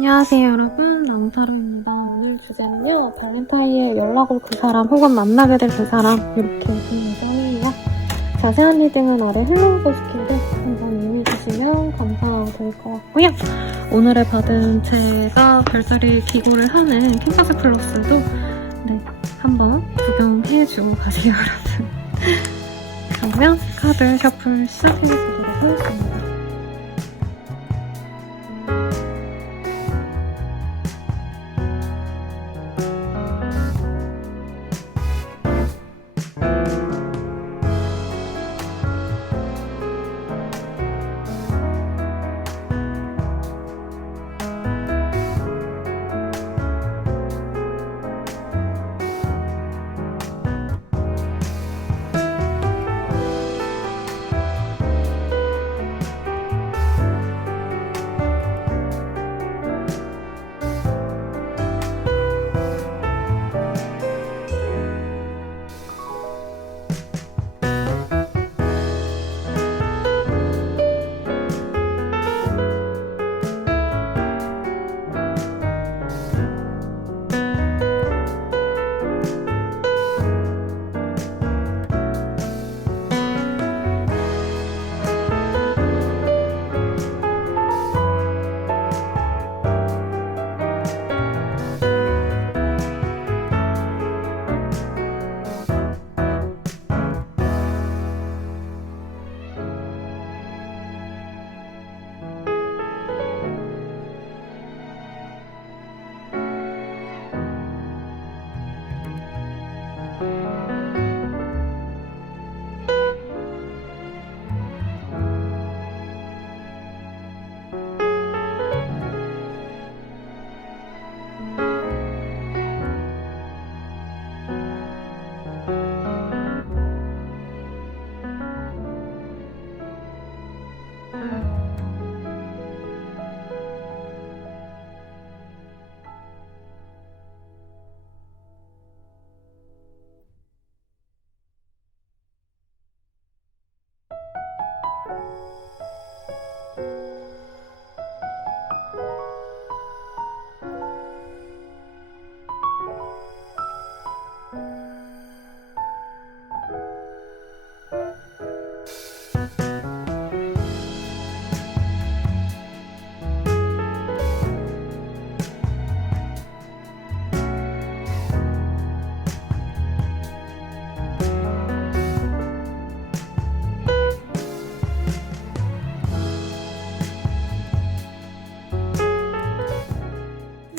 안녕하세요 여러분, 랑사랑입니다. 오늘 주제는요, 발렌타인에 연락 올 그 사람 혹은 만나게 될 그 사람, 이렇게 볼 예정이에요. 자세한 리딩은 아래 헬로우버스킨데 한번 이용해주시면 감사드릴 것 같고요. 오늘의 받은 제가 별자리 기고를 하는 캠퍼스 플러스도 한번 구경해주고 가세요 여러분. 그러면 카드 셔플 시작해보도록 하겠습니다.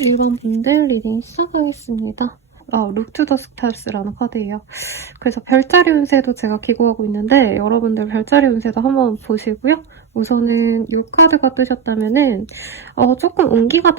일반 분들 리딩 시작하겠습니다. 룩 투 더 스타스라는 카드예요. 그래서 별자리 운세도 제가 기고하고 있는데 여러분들 별자리 운세도 한번 보시고요. 우선은 이 카드가 뜨셨다면은 조금 온기가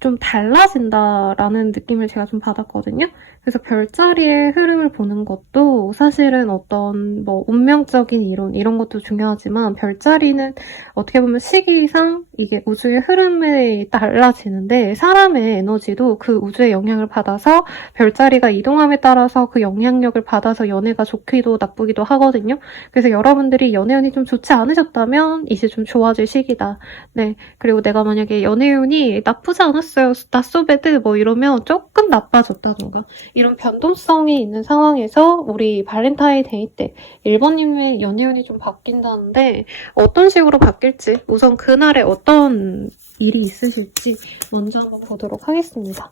좀 달라진다라는 느낌을 제가 좀 받았거든요. 그래서 별자리의 흐름을 보는 것도 사실은 어떤 운명적인 이런 것도 중요하지만 별자리는 어떻게 보면 시기상 이게 우주의 흐름에 달라지는데 사람의 에너지도 그 우주의 영향을 받아서 별자리가 이동함에 따라서 그 영향력을 받아서 연애가 좋기도 나쁘기도 하거든요. 그래서 여러분들이 연애운이 좀 좋지 않으셨다면 이제 좀 좋아질 시기다. 네. 그리고 내가 만약에 연애운이 나쁘지 않았어요. 낫소배드 이러면 조금 나빠졌다던가 이런 변동성이 있는 상황에서 우리 발렌타인데이 때 1번님의 연애운이 좀 바뀐다는데 어떤 식으로 바뀔지 우선 그날에 어떤 일이 있으실지 먼저 한번 보도록 하겠습니다.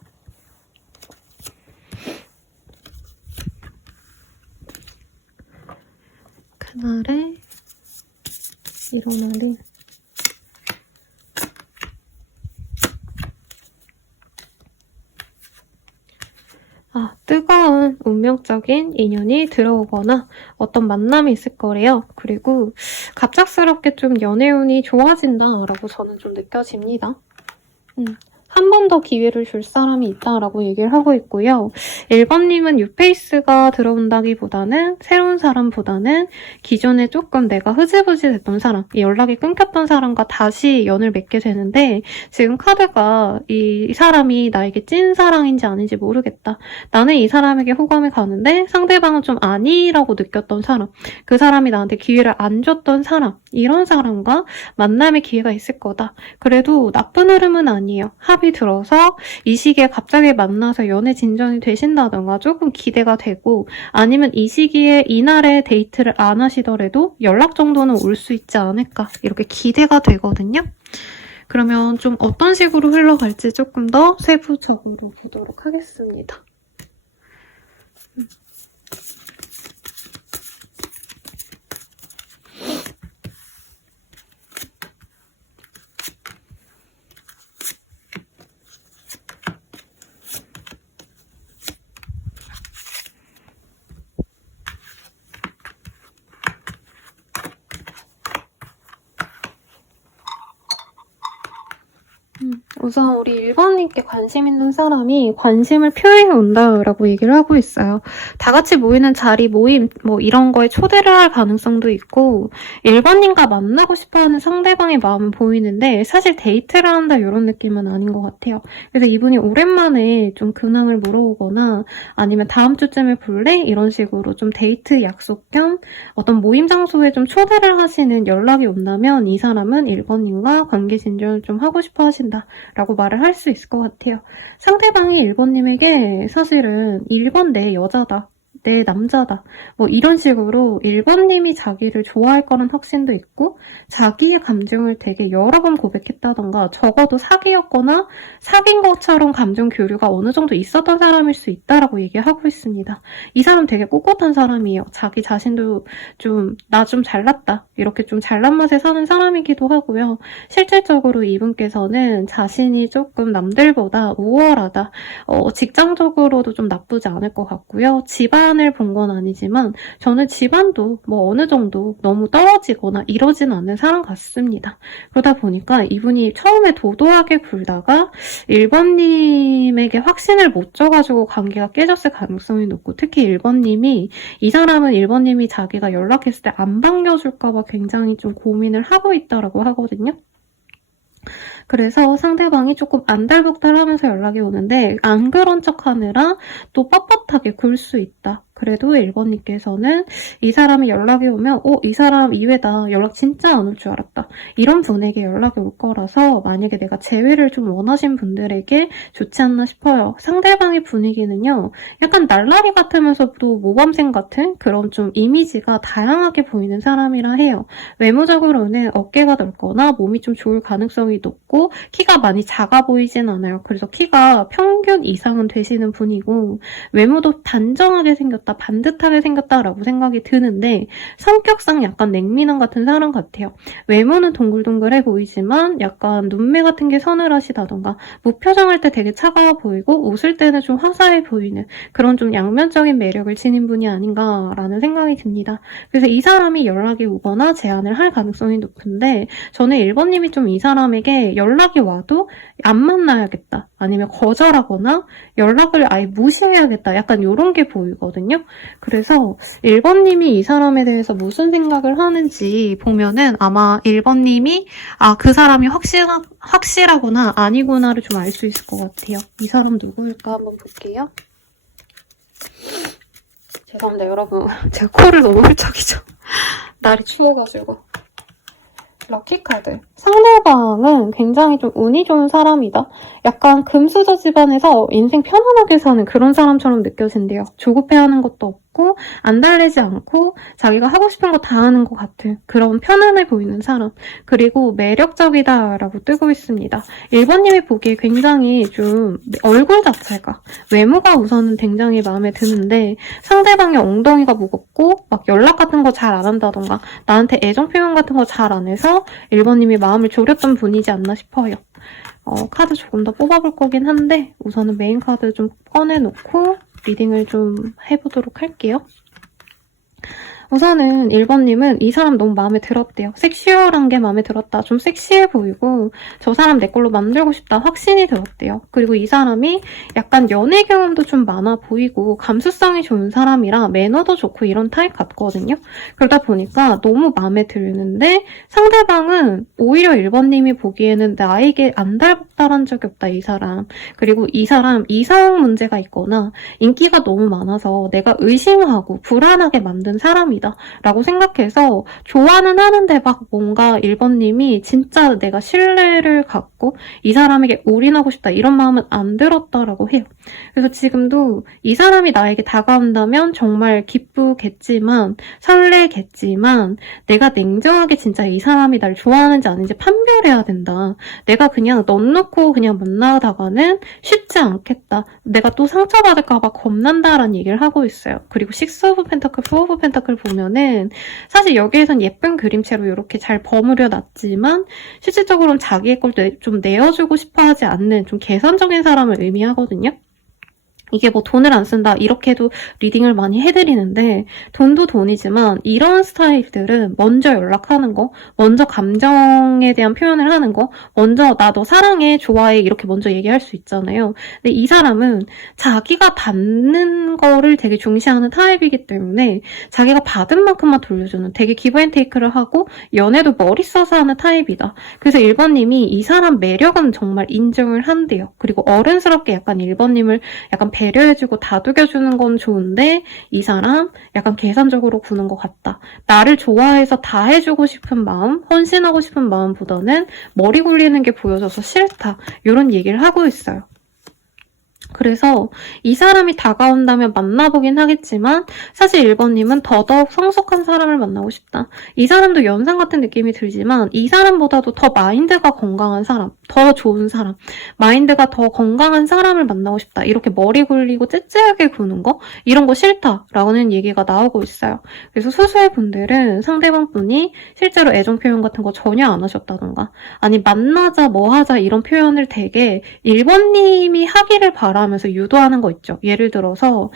그날에 일어날 일 뜨거운 운명적인 인연이 들어오거나 어떤 만남이 있을 거래요. 그리고 갑작스럽게 좀 연애운이 좋아진다라고 저는 좀 느껴집니다. 한 번 더 기회를 줄 사람이 있다라고 얘기를 하고 있고요. 1번님은 뉴페이스가 들어온다기보다는 새로운 사람보다는 기존에 조금 내가 흐지부지 됐던 사람, 연락이 끊겼던 사람과 다시 연을 맺게 되는데 지금 카드가 이 사람이 나에게 찐 사랑인지 아닌지 모르겠다. 나는 이 사람에게 호감이 가는데 상대방은 좀 아니라고 느꼈던 사람, 그 사람이 나한테 기회를 안 줬던 사람, 이런 사람과 만남의 기회가 있을 거다. 그래도 나쁜 흐름은 아니에요. 합이 들어서 이 시기에 갑자기 만나서 연애 진전이 되신다던가 조금 기대가 되고, 아니면 이 시기에 이날에 데이트를 안 하시더라도 연락 정도는 올 수 있지 않을까, 이렇게 기대가 되거든요. 그러면 좀 어떤 식으로 흘러갈지 조금 더 세부적으로 보도록 하겠습니다. 우선 우리 1번님께 관심 있는 사람이 관심을 표해 온다라고 얘기를 하고 있어요. 다 같이 모이는 자리, 모임 뭐 이런 거에 초대를 할 가능성도 있고, 1번님과 만나고 싶어하는 상대방의 마음은 보이는데 사실 데이트를 한다 이런 느낌은 아닌 것 같아요. 그래서 이분이 오랜만에 좀 근황을 물어오거나 아니면 다음 주쯤에 볼래? 이런 식으로 좀 데이트 약속 겸 어떤 모임 장소에 좀 초대를 하시는 연락이 온다면 이 사람은 1번님과 관계 진전을 좀 하고 싶어 하신다 라고 말을 할 수 있을 것 같아요. 상대방이 1번님에게 사실은 1번 내 여자다, 내 남자다, 뭐 이런 식으로 1번님이 자기를 좋아할 거란 확신도 있고, 자기의 감정을 되게 여러 번 고백했다던가 적어도 사귀었거나 사귄 것처럼 감정 교류가 어느 정도 있었던 사람일 수 있다라고 얘기하고 있습니다. 이 사람 되게 꼿꼿한 사람이에요. 자기 자신도 좀 나 좀 잘났다, 이렇게 좀 잘난 맛에 사는 사람이기도 하고요. 실질적으로 이분께서는 자신이 조금 남들보다 우월하다, 직장적으로도 좀 나쁘지 않을 것 같고요. 집안을 본 건 아니지만 저는 집안도 뭐 어느 정도 너무 떨어지거나 이러진 않는 사람 같습니다. 그러다 보니까 이분이 처음에 도도하게 굴다가 1번님에게 확신을 못 줘가지고 관계가 깨졌을 가능성이 높고, 특히 1번님이, 이 사람은 1번님이 자기가 연락했을 때 안 반겨줄까봐 굉장히 좀 고민을 하고 있다라고 하거든요. 그래서 상대방이 조금 안달복달하면서 연락이 오는데 안 그런 척하느라 또 뻣뻣하게 굴 수 있다. 그래도 1번님께서는 이 사람이 연락이 오면 이 사람 이외다, 연락 진짜 안 올 줄 알았다, 이런 분에게 연락이 올 거라서 만약에 내가 재회를 좀 원하신 분들에게 좋지 않나 싶어요. 상대방의 분위기는요, 약간 날라리 같으면서도 모범생 같은 그런 좀 이미지가 다양하게 보이는 사람이라 해요. 외모적으로는 어깨가 넓거나 몸이 좀 좋을 가능성이 높고 키가 많이 작아 보이진 않아요. 그래서 키가 평균 이상은 되시는 분이고, 외모도 단정하게 생겼다, 반듯하게 생겼다라고 생각이 드는데 성격상 약간 냉미남 같은 사람 같아요. 외모는 동글동글해 보이지만 약간 눈매 같은 게 서늘하시다던가 무표정할 때 되게 차가워 보이고 웃을 때는 좀 화사해 보이는 그런 좀 양면적인 매력을 지닌 분이 아닌가라는 생각이 듭니다. 그래서 이 사람이 연락이 오거나 제안을 할 가능성이 높은데, 저는 1번님이 좀 이 사람에게 연락이 와도 안 만나야겠다, 아니면 거절하거나 연락을 아예 무시해야겠다, 약간 이런 게 보이거든요. 그래서 1번님이 이 사람에 대해서 무슨 생각을 하는지 보면은 아마 1번님이 그 사람이 확실하구나 아니구나를 좀 알 수 있을 것 같아요. 이 사람 누구일까 한번 볼게요. 죄송합니다 여러분, 제가 코를 너무 훌쩍이죠. 날이 추워가지고. 럭키카드. 상대방은 굉장히 좀 운이 좋은 사람이다. 약간 금수저 집안에서 인생 편안하게 사는 그런 사람처럼 느껴진대요. 조급해하는 것도 없고 안달내지 않고 자기가 하고 싶은 거 다 하는 것 같은 그런 편안해 보이는 사람. 그리고 매력적이다라고 뜨고 있습니다. 1번님이 보기에 굉장히 좀 얼굴 자체가, 외모가 우선은 굉장히 마음에 드는데 상대방의 엉덩이가 무겁고 막 연락 같은 거 잘 안 한다던가 나한테 애정 표현 같은 거 잘 안 해서 1번님이 마음을 졸였던 분이지 않나 싶어요. 카드 조금 더 뽑아볼 거긴 한데 우선은 메인 카드 좀 꺼내놓고 리딩을 좀 해보도록 할게요. 우선은 1번님은 이 사람 너무 마음에 들었대요. 섹슈얼한 게 마음에 들었다. 좀 섹시해 보이고 저 사람 내 걸로 만들고 싶다. 확신이 들었대요. 그리고 이 사람이 약간 연애 경험도 좀 많아 보이고 감수성이 좋은 사람이라 매너도 좋고 이런 타입 같거든요. 그러다 보니까 너무 마음에 드는데 상대방은 오히려 1번님이 보기에는 나에게 안달복달 딸한 적이 없다, 이 사람. 그리고 이 사람 이성 문제가 있거나 인기가 너무 많아서 내가 의심하고 불안하게 만든 사람이다 라고 생각해서 좋아는 하는데 막 뭔가 1번님이 진짜 내가 신뢰를 갖고 이 사람에게 올인하고 싶다 이런 마음은 안 들었다라고 해요. 그래서 지금도 이 사람이 나에게 다가온다면 정말 기쁘겠지만 설레겠지만 내가 냉정하게 진짜 이 사람이 날 좋아하는지 아닌지 판별해야 된다. 내가 그냥 넌 놓고 그냥 만나다가는 쉽지 않겠다. 내가 또 상처받을까봐 겁난다라는 얘기를 하고 있어요. 그리고 6 오브 펜타클, 4 오브 펜타클 보면은 사실 여기에선 예쁜 그림체로 이렇게 잘 버무려 놨지만 실질적으로는 자기의 걸 좀 내어주고 싶어 하지 않는 좀 계산적인 사람을 의미하거든요. 이게 뭐 돈을 안 쓴다 이렇게도 리딩을 많이 해드리는데 돈도 돈이지만 이런 스타일들은 먼저 연락하는 거, 먼저 감정에 대한 표현을 하는 거, 먼저 나 너 사랑해, 좋아해 이렇게 먼저 얘기할 수 있잖아요. 근데 이 사람은 자기가 받는 거를 되게 중시하는 타입이기 때문에 자기가 받은 만큼만 돌려주는 되게 기브앤테이크를 하고 연애도 머리 써서 하는 타입이다. 그래서 1번님이 이 사람 매력은 정말 인정을 한대요. 그리고 어른스럽게 약간 1번님을 약간 배려해주고 다독여주는 건 좋은데 이 사람 약간 계산적으로 구는 것 같다. 나를 좋아해서 다 해주고 싶은 마음, 헌신하고 싶은 마음보다는 머리 굴리는 게 보여져서 싫다. 이런 얘기를 하고 있어요. 그래서 이 사람이 다가온다면 만나보긴 하겠지만 사실 1번님은 더더욱 성숙한 사람을 만나고 싶다. 이 사람도 연상 같은 느낌이 들지만 이 사람보다도 더 마인드가 건강한 사람, 더 좋은 사람, 마인드가 더 건강한 사람을 만나고 싶다. 이렇게 머리 굴리고 째째하게 구는 거? 이런 거 싫다라는 얘기가 나오고 있어요. 그래서 소수의 분들은 상대방 분이 실제로 애정 표현 같은 거 전혀 안 하셨다던가 아니 만나자 뭐 하자 이런 표현을 되게 1번님이 하기를 바라면서 유도하는 거 있죠. 예를 들어서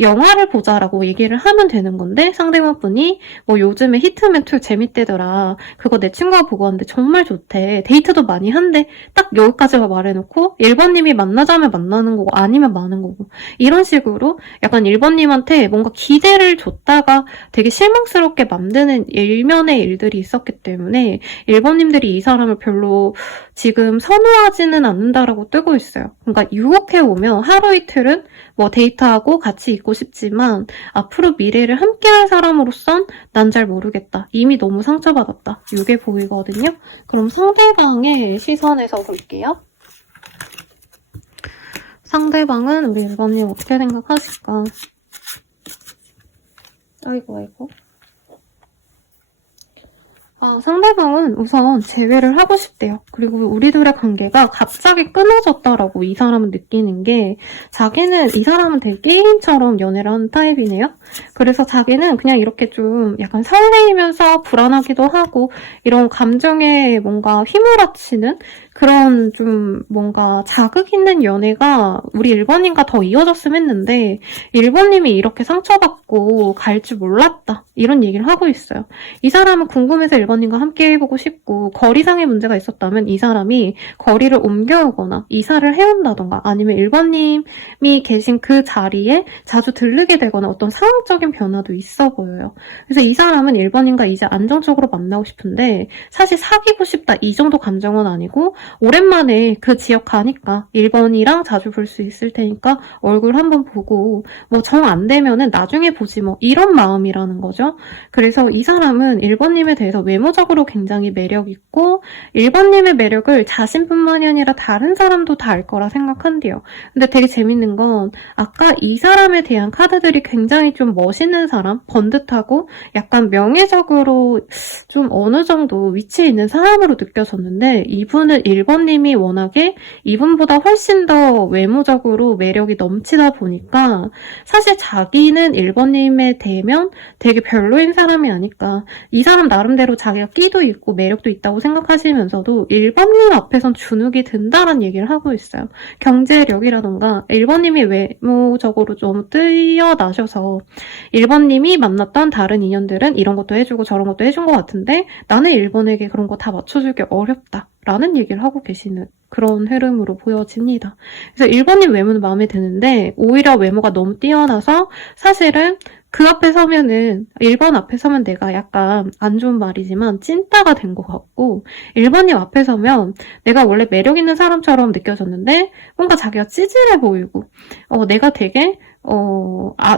영화를 보자라고 얘기를 하면 되는 건데 상대방 분이 뭐 요즘에 히트맨 2 재밌대더라. 그거 내 친구가 보고 왔는데 정말 좋대. 데이트도 많이 한대. 딱 여기까지만 말해놓고 1번님이 만나자면 만나는 거고 아니면 마는 거고 이런 식으로 약간 1번님한테 뭔가 기대를 줬다가 되게 실망스럽게 만드는 일면의 일들이 있었기 때문에 1번님들이 이 사람을 별로 지금 선호하지는 않는다라고 뜨고 있어요. 그러니까 유혹해 오면 하루 이틀은 뭐 데이트하고 같이 있고 싶지만 앞으로 미래를 함께할 사람으로선 난 잘 모르겠다. 이미 너무 상처받았다. 이게 보이거든요. 그럼 상대방의 시선에서 볼게요. 상대방은 우리 1번님 어떻게 생각하실까? 아이고. 상대방은 우선 재회를 하고 싶대요. 그리고 우리들의 관계가 갑자기 끊어졌다라고 이 사람은 느끼는 게 자기는 이 사람은 되게 게임처럼 연애를 하는 타입이네요. 그래서 자기는 그냥 이렇게 좀 약간 설레이면서 불안하기도 하고 이런 감정에 뭔가 휘몰아치는 그런 좀 뭔가 자극 있는 연애가 우리 1번님과 더 이어졌으면 했는데 1번님이 이렇게 상처받고 갈 줄 몰랐다. 이런 얘기를 하고 있어요. 이 사람은 궁금해서 1번님과 함께 해보고 싶고 거리상의 문제가 있었다면 이 사람이 거리를 옮겨오거나 이사를 해온다던가 아니면 1번님이 계신 그 자리에 자주 들르게 되거나 어떤 상황적인 변화도 있어 보여요. 그래서 이 사람은 1번님과 이제 안정적으로 만나고 싶은데 사실 사귀고 싶다 이 정도 감정은 아니고 오랜만에 그 지역 가니까 1번이랑 자주 볼 수 있을 테니까 얼굴 한번 보고 뭐 정 안 되면은 나중에 보지 뭐 이런 마음이라는 거죠. 그래서 이 사람은 1번님에 대해서 외모적으로 굉장히 매력있고 1번님의 매력을 자신뿐만이 아니라 다른 사람도 다 알 거라 생각한대요. 근데 되게 재밌는 건 아까 이 사람에 대한 카드들이 굉장히 좀 멋있는 사람, 번듯하고 약간 명예적으로 좀 어느 정도 위치에 있는 사람으로 느껴졌는데 이분은 1번님이 워낙에 이분보다 훨씬 더 외모적으로 매력이 넘치다 보니까 사실 자기는 1번님에 대면 되게 별로인 사람이 아닐까. 이 사람 나름대로 자기가 끼도 있고 매력도 있다고 생각하시면서도 1번님 앞에선 주눅이 든다는 얘기를 하고 있어요. 경제력이라던가 1번님이 외모적으로 좀 뛰어나셔서 1번님이 만났던 다른 인연들은 이런 것도 해주고 저런 것도 해준 것 같은데 나는 1번에게 그런 거 다 맞춰주기 어렵다. 라는 얘기를 하고 계시는 그런 흐름으로 보여집니다. 그래서 1번님 외모는 마음에 드는데 오히려 외모가 너무 뛰어나서 사실은 그 앞에 서면은 1번 앞에 서면 내가 약간 안 좋은 말이지만 찐따가 된 것 같고 1번님 앞에 서면 내가 원래 매력 있는 사람처럼 느껴졌는데 뭔가 자기가 찌질해 보이고 내가 되게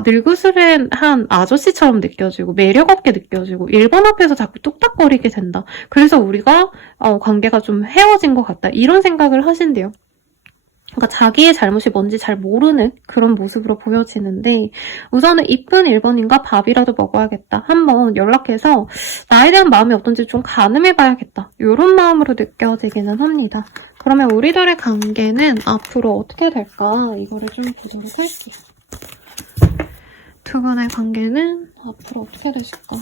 늙으스렌한 아저씨처럼 느껴지고 매력 없게 느껴지고 1번 앞에서 자꾸 뚝딱거리게 된다. 그래서 우리가 관계가 좀 헤어진 것 같다. 이런 생각을 하신대요. 그러니까 자기의 잘못이 뭔지 잘 모르는 그런 모습으로 보여지는데 우선은 이쁜 1번인가 밥이라도 먹어야겠다. 한번 연락해서 나에 대한 마음이 어떤지 좀 가늠해봐야겠다. 이런 마음으로 느껴지기는 합니다. 그러면 우리들의 관계는 앞으로 어떻게 될까? 이거를 좀 보도록 할게요. 두 분의 관계는 앞으로 어떻게 되실까?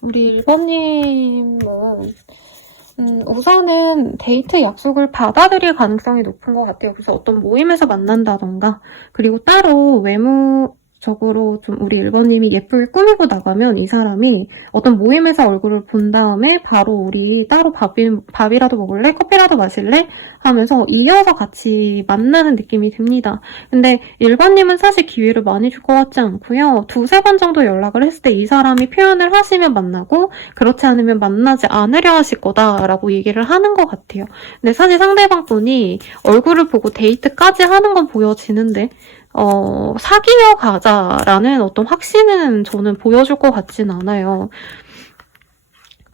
우리 1번님은 우선은 데이트 약속을 받아들일 가능성이 높은 것 같아요. 그래서 어떤 모임에서 만난다던가 그리고 따로 외모적으로 좀 우리 1번님이 예쁘게 꾸미고 나가면 이 사람이 어떤 모임에서 얼굴을 본 다음에 바로 우리 따로 밥이라도 먹을래? 커피라도 마실래? 하면서 이어서 같이 만나는 느낌이 듭니다. 근데 1번님은 사실 기회를 많이 줄 것 같지 않고요. 두세 번 정도 연락을 했을 때 이 사람이 표현을 하시면 만나고 그렇지 않으면 만나지 않으려 하실 거다라고 얘기를 하는 것 같아요. 근데 사실 상대방 분이 얼굴을 보고 데이트까지 하는 건 보여지는데 사귀어 가자라는 어떤 확신은 저는 보여줄 것 같진 않아요.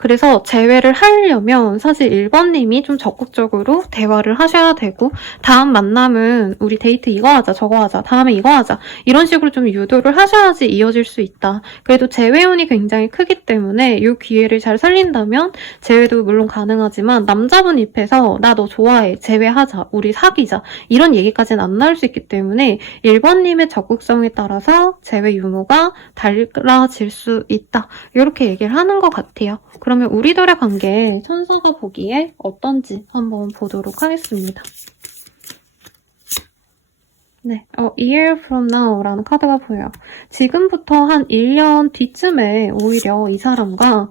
그래서 재회를 하려면 사실 1번님이 좀 적극적으로 대화를 하셔야 되고 다음 만남은 우리 데이트 이거 하자 저거 하자 다음에 이거 하자 이런 식으로 좀 유도를 하셔야지 이어질 수 있다. 그래도 재회운이 굉장히 크기 때문에 이 기회를 잘 살린다면 재회도 물론 가능하지만 남자분 입에서 나 너 좋아해 재회하자 우리 사귀자 이런 얘기까지는 안 나올 수 있기 때문에 1번님의 적극성에 따라서 재회 유무가 달라질 수 있다. 이렇게 얘기를 하는 것 같아요. 그러면 우리들의 관계 천사가 보기에 어떤지 한번 보도록 하겠습니다. 네, A year from now라는 카드가 보여요. 지금부터 한 1년 뒤쯤에 오히려 이 사람과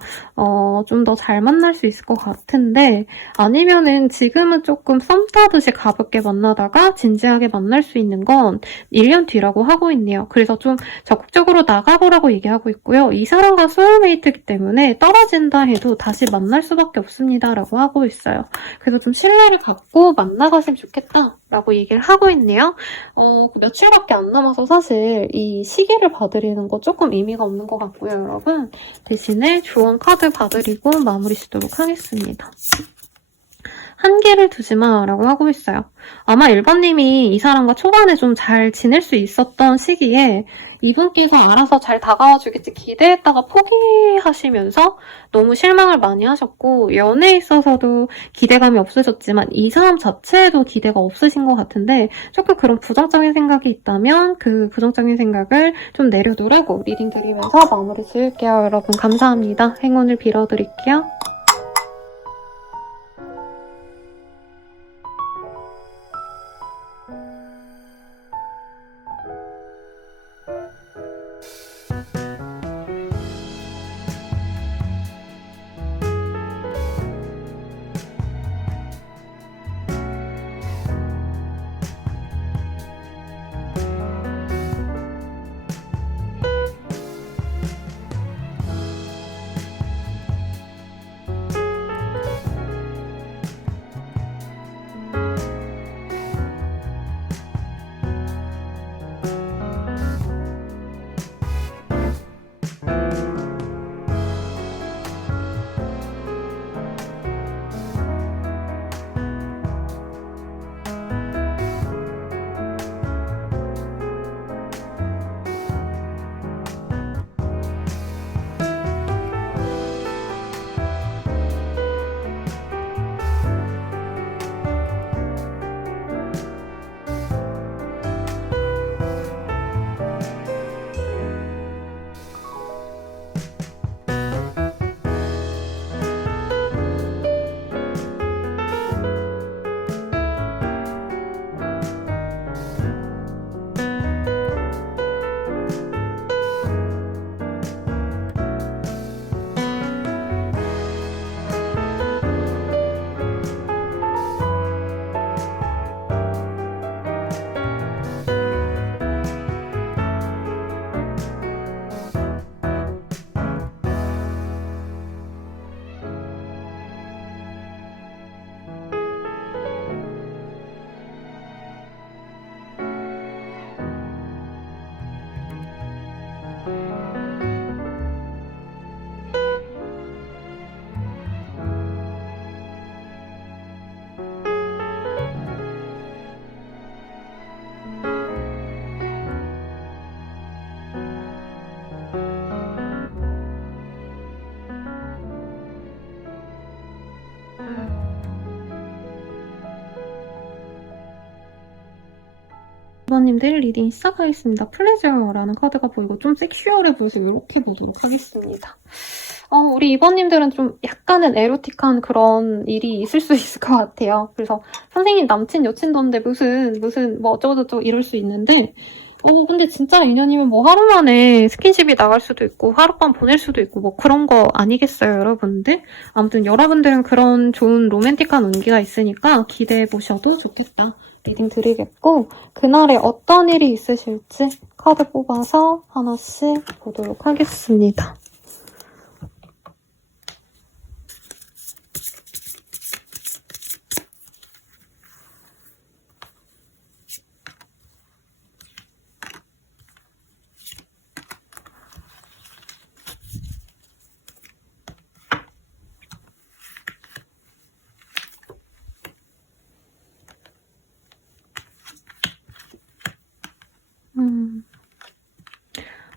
좀 더 잘 만날 수 있을 것 같은데 아니면은 지금은 조금 썸 타듯이 가볍게 만나다가 진지하게 만날 수 있는 건 1년 뒤라고 하고 있네요. 그래서 좀 적극적으로 나가보라고 얘기하고 있고요. 이 사람과 소울메이트이기 때문에 떨어진다 해도 다시 만날 수밖에 없습니다라고 하고 있어요. 그래서 좀 신뢰를 갖고 만나갔으면 좋겠다라고 얘기를 하고 있네요. 며칠밖에 안 남아서 사실 이 시기를 봐드리는 거 조금 의미가 없는 것 같고요, 여러분. 대신에 조언 카드 봐드리고 마무리 짓도록 하겠습니다. 한계를 두지 마라고 하고 있어요. 아마 1번님이 이 사람과 초반에 좀 잘 지낼 수 있었던 시기에 이분께서 알아서 잘 다가와 주겠지 기대했다가 포기하시면서 너무 실망을 많이 하셨고 연애에 있어서도 기대감이 없으셨지만 이 사람 자체에도 기대가 없으신 것 같은데 조금 그런 부정적인 생각이 있다면 그 부정적인 생각을 좀 내려두라고 리딩 드리면서 마무리 지을게요. 여러분 감사합니다. 행운을 빌어드릴게요. 2번님들 리딩 시작하겠습니다. 플레저라는 카드가 보이고 좀 섹슈얼해 보여서 이렇게 보도록 하겠습니다. 우리 2번님들은 좀 약간은 에로틱한 그런 일이 있을 수 있을 것 같아요. 그래서 선생님 남친 여친도 없는데 무슨 뭐 어쩌고저쩌고 이럴 수 있는데 근데 진짜 인연이면 뭐 하루 만에 스킨십이 나갈 수도 있고 하룻밤 보낼 수도 있고 뭐 그런 거 아니겠어요, 여러분들? 아무튼 여러분들은 그런 좋은 로맨틱한 운기가 있으니까 기대해보셔도 좋겠다. 리딩 드리겠고 그날에 어떤 일이 있으실지 카드 뽑아서 하나씩 보도록 하겠습니다.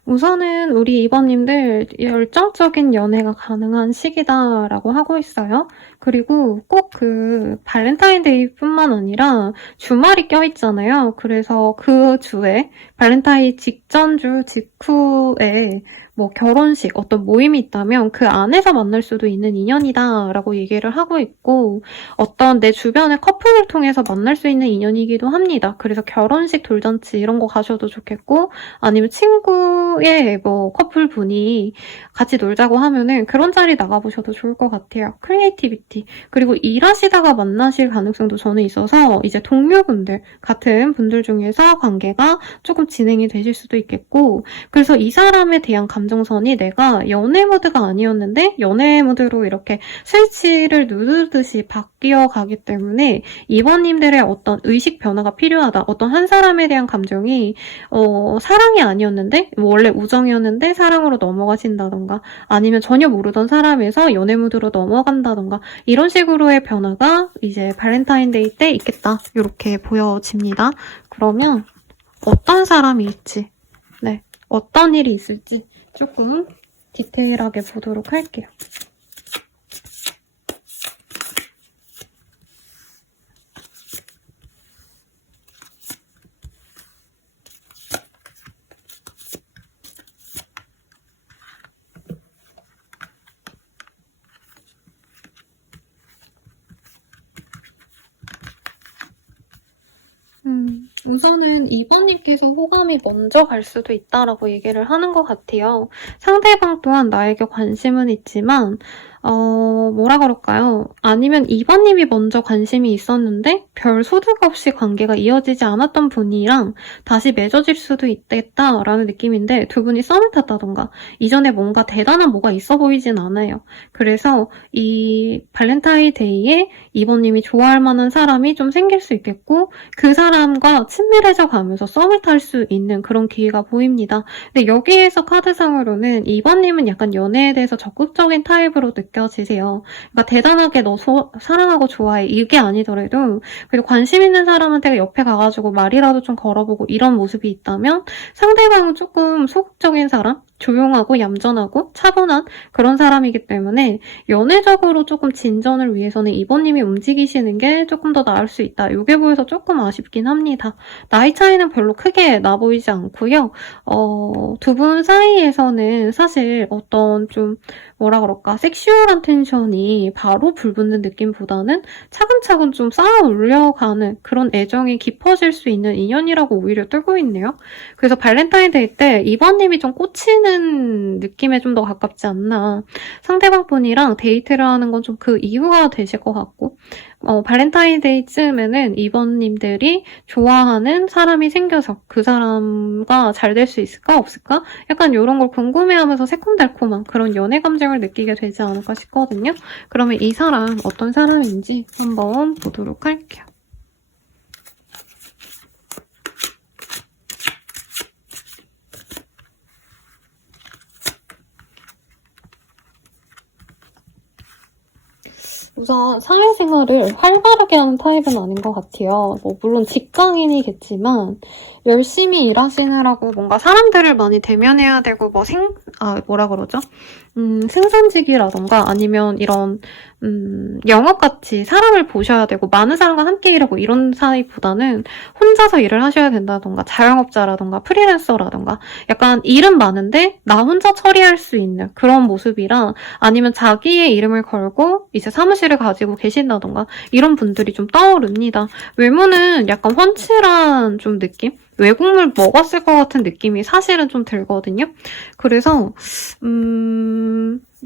우선은 우리 2번님들 열정적인 연애가 가능한 시기다라고 하고 있어요. 그리고 꼭 그 발렌타인데이뿐만 아니라 주말이 껴있잖아요. 그래서 그 주에 발렌타인 직전 주 직후에 뭐 결혼식, 어떤 모임이 있다면 그 안에서 만날 수도 있는 인연이다라고 얘기를 하고 있고 어떤 내 주변의 커플을 통해서 만날 수 있는 인연이기도 합니다. 그래서 결혼식, 돌잔치 이런 거 가셔도 좋겠고 아니면 친구의 뭐 커플분이 같이 놀자고 하면은 그런 자리 나가보셔도 좋을 것 같아요. 크리에이티비티. 그리고 일하시다가 만나실 가능성도 저는 있어서 이제 동료분들, 같은 분들 중에서 관계가 조금 진행이 되실 수도 있겠고 그래서 이 사람에 대한 감정선이 내가 연애 모드가 아니었는데 연애 모드로 이렇게 스위치를 누르듯이 바뀌어 가기 때문에 2번님들의 어떤 의식 변화가 필요하다. 어떤 한 사람에 대한 감정이 사랑이 아니었는데 원래 우정이었는데 사랑으로 넘어가신다던가 아니면 전혀 모르던 사람에서 연애 모드로 넘어간다던가 이런 식으로의 변화가 이제 발렌타인데이 때 있겠다. 이렇게 보여집니다. 그러면 어떤 사람이 있지? 네, 어떤 일이 있을지 조금 디테일하게 보도록 할게요. 우선은 2번님께서 호감이 먼저 갈 수도 있다라고 얘기를 하는 것 같아요. 상대방 또한 나에게 관심은 있지만 뭐라 그럴까요? 아니면 2번님이 먼저 관심이 있었는데 별 소득 없이 관계가 이어지지 않았던 분이랑 다시 맺어질 수도 있겠다라는 느낌인데 두 분이 썸을 탔다던가 이전에 뭔가 대단한 뭐가 있어 보이진 않아요. 그래서 이 발렌타인데이에 2번님이 좋아할 만한 사람이 좀 생길 수 있겠고 그 사람과 친밀해져 가면서 썸을 탈 수 있는 그런 기회가 보입니다. 근데 여기에서 카드상으로는 2번님은 약간 연애에 대해서 적극적인 타입으로 느껴지세요. 그러니까 대단하게 너 사랑하고 좋아해 이게 아니더라도 그래도 관심 있는 사람한테 옆에 가가지고 말이라도 좀 걸어보고 이런 모습이 있다면 상대방은 조금 소극적인 사람? 조용하고 얌전하고 차분한 그런 사람이기 때문에 연애적으로 조금 진전을 위해서는 2번님이 움직이시는 게 조금 더 나을 수 있다. 이게 보여서 조금 아쉽긴 합니다. 나이 차이는 별로 크게 나 보이지 않고요. 두 분 사이에서는 사실 어떤 좀 뭐라 그럴까 섹슈얼한 텐션이 바로 불붙는 느낌보다는 차근차근 좀 쌓아 올려가는 그런 애정이 깊어질 수 있는 인연이라고 오히려 뜨고 있네요. 그래서 발렌타인데이 때 2번님이 좀 꽂히는 느낌에 좀 더 가깝지 않나. 상대방 분이랑 데이트를 하는 건 좀 그 이유가 되실 것 같고 발렌타인데이쯤에는 2번님들이 좋아하는 사람이 생겨서 그 사람과 잘 될 수 있을까 없을까? 약간 이런 걸 궁금해하면서 새콤달콤한 그런 연애 감정을 느끼게 되지 않을까 싶거든요. 그러면 이 사람 어떤 사람인지 한번 보도록 할게요. 우선 사회생활을 활발하게 하는 타입은 아닌 것 같아요. 물론 직장인이겠지만 열심히 일하시느라고 뭔가 사람들을 많이 대면해야 되고 뭐라 그러죠? 생산직이라던가 아니면 이런 영업같이 사람을 보셔야 되고 많은 사람과 함께 일하고 이런 사이보다는 혼자서 일을 하셔야 된다던가 자영업자라던가 프리랜서라던가 약간 일은 많은데 나 혼자 처리할 수 있는 그런 모습이랑 아니면 자기의 이름을 걸고 이제 사무실을 가지고 계신다던가 이런 분들이 좀 떠오릅니다. 외모는 약간 훤칠한 좀 느낌? 외국물 먹었을 것 같은 느낌이 사실은 좀 들거든요. 그래서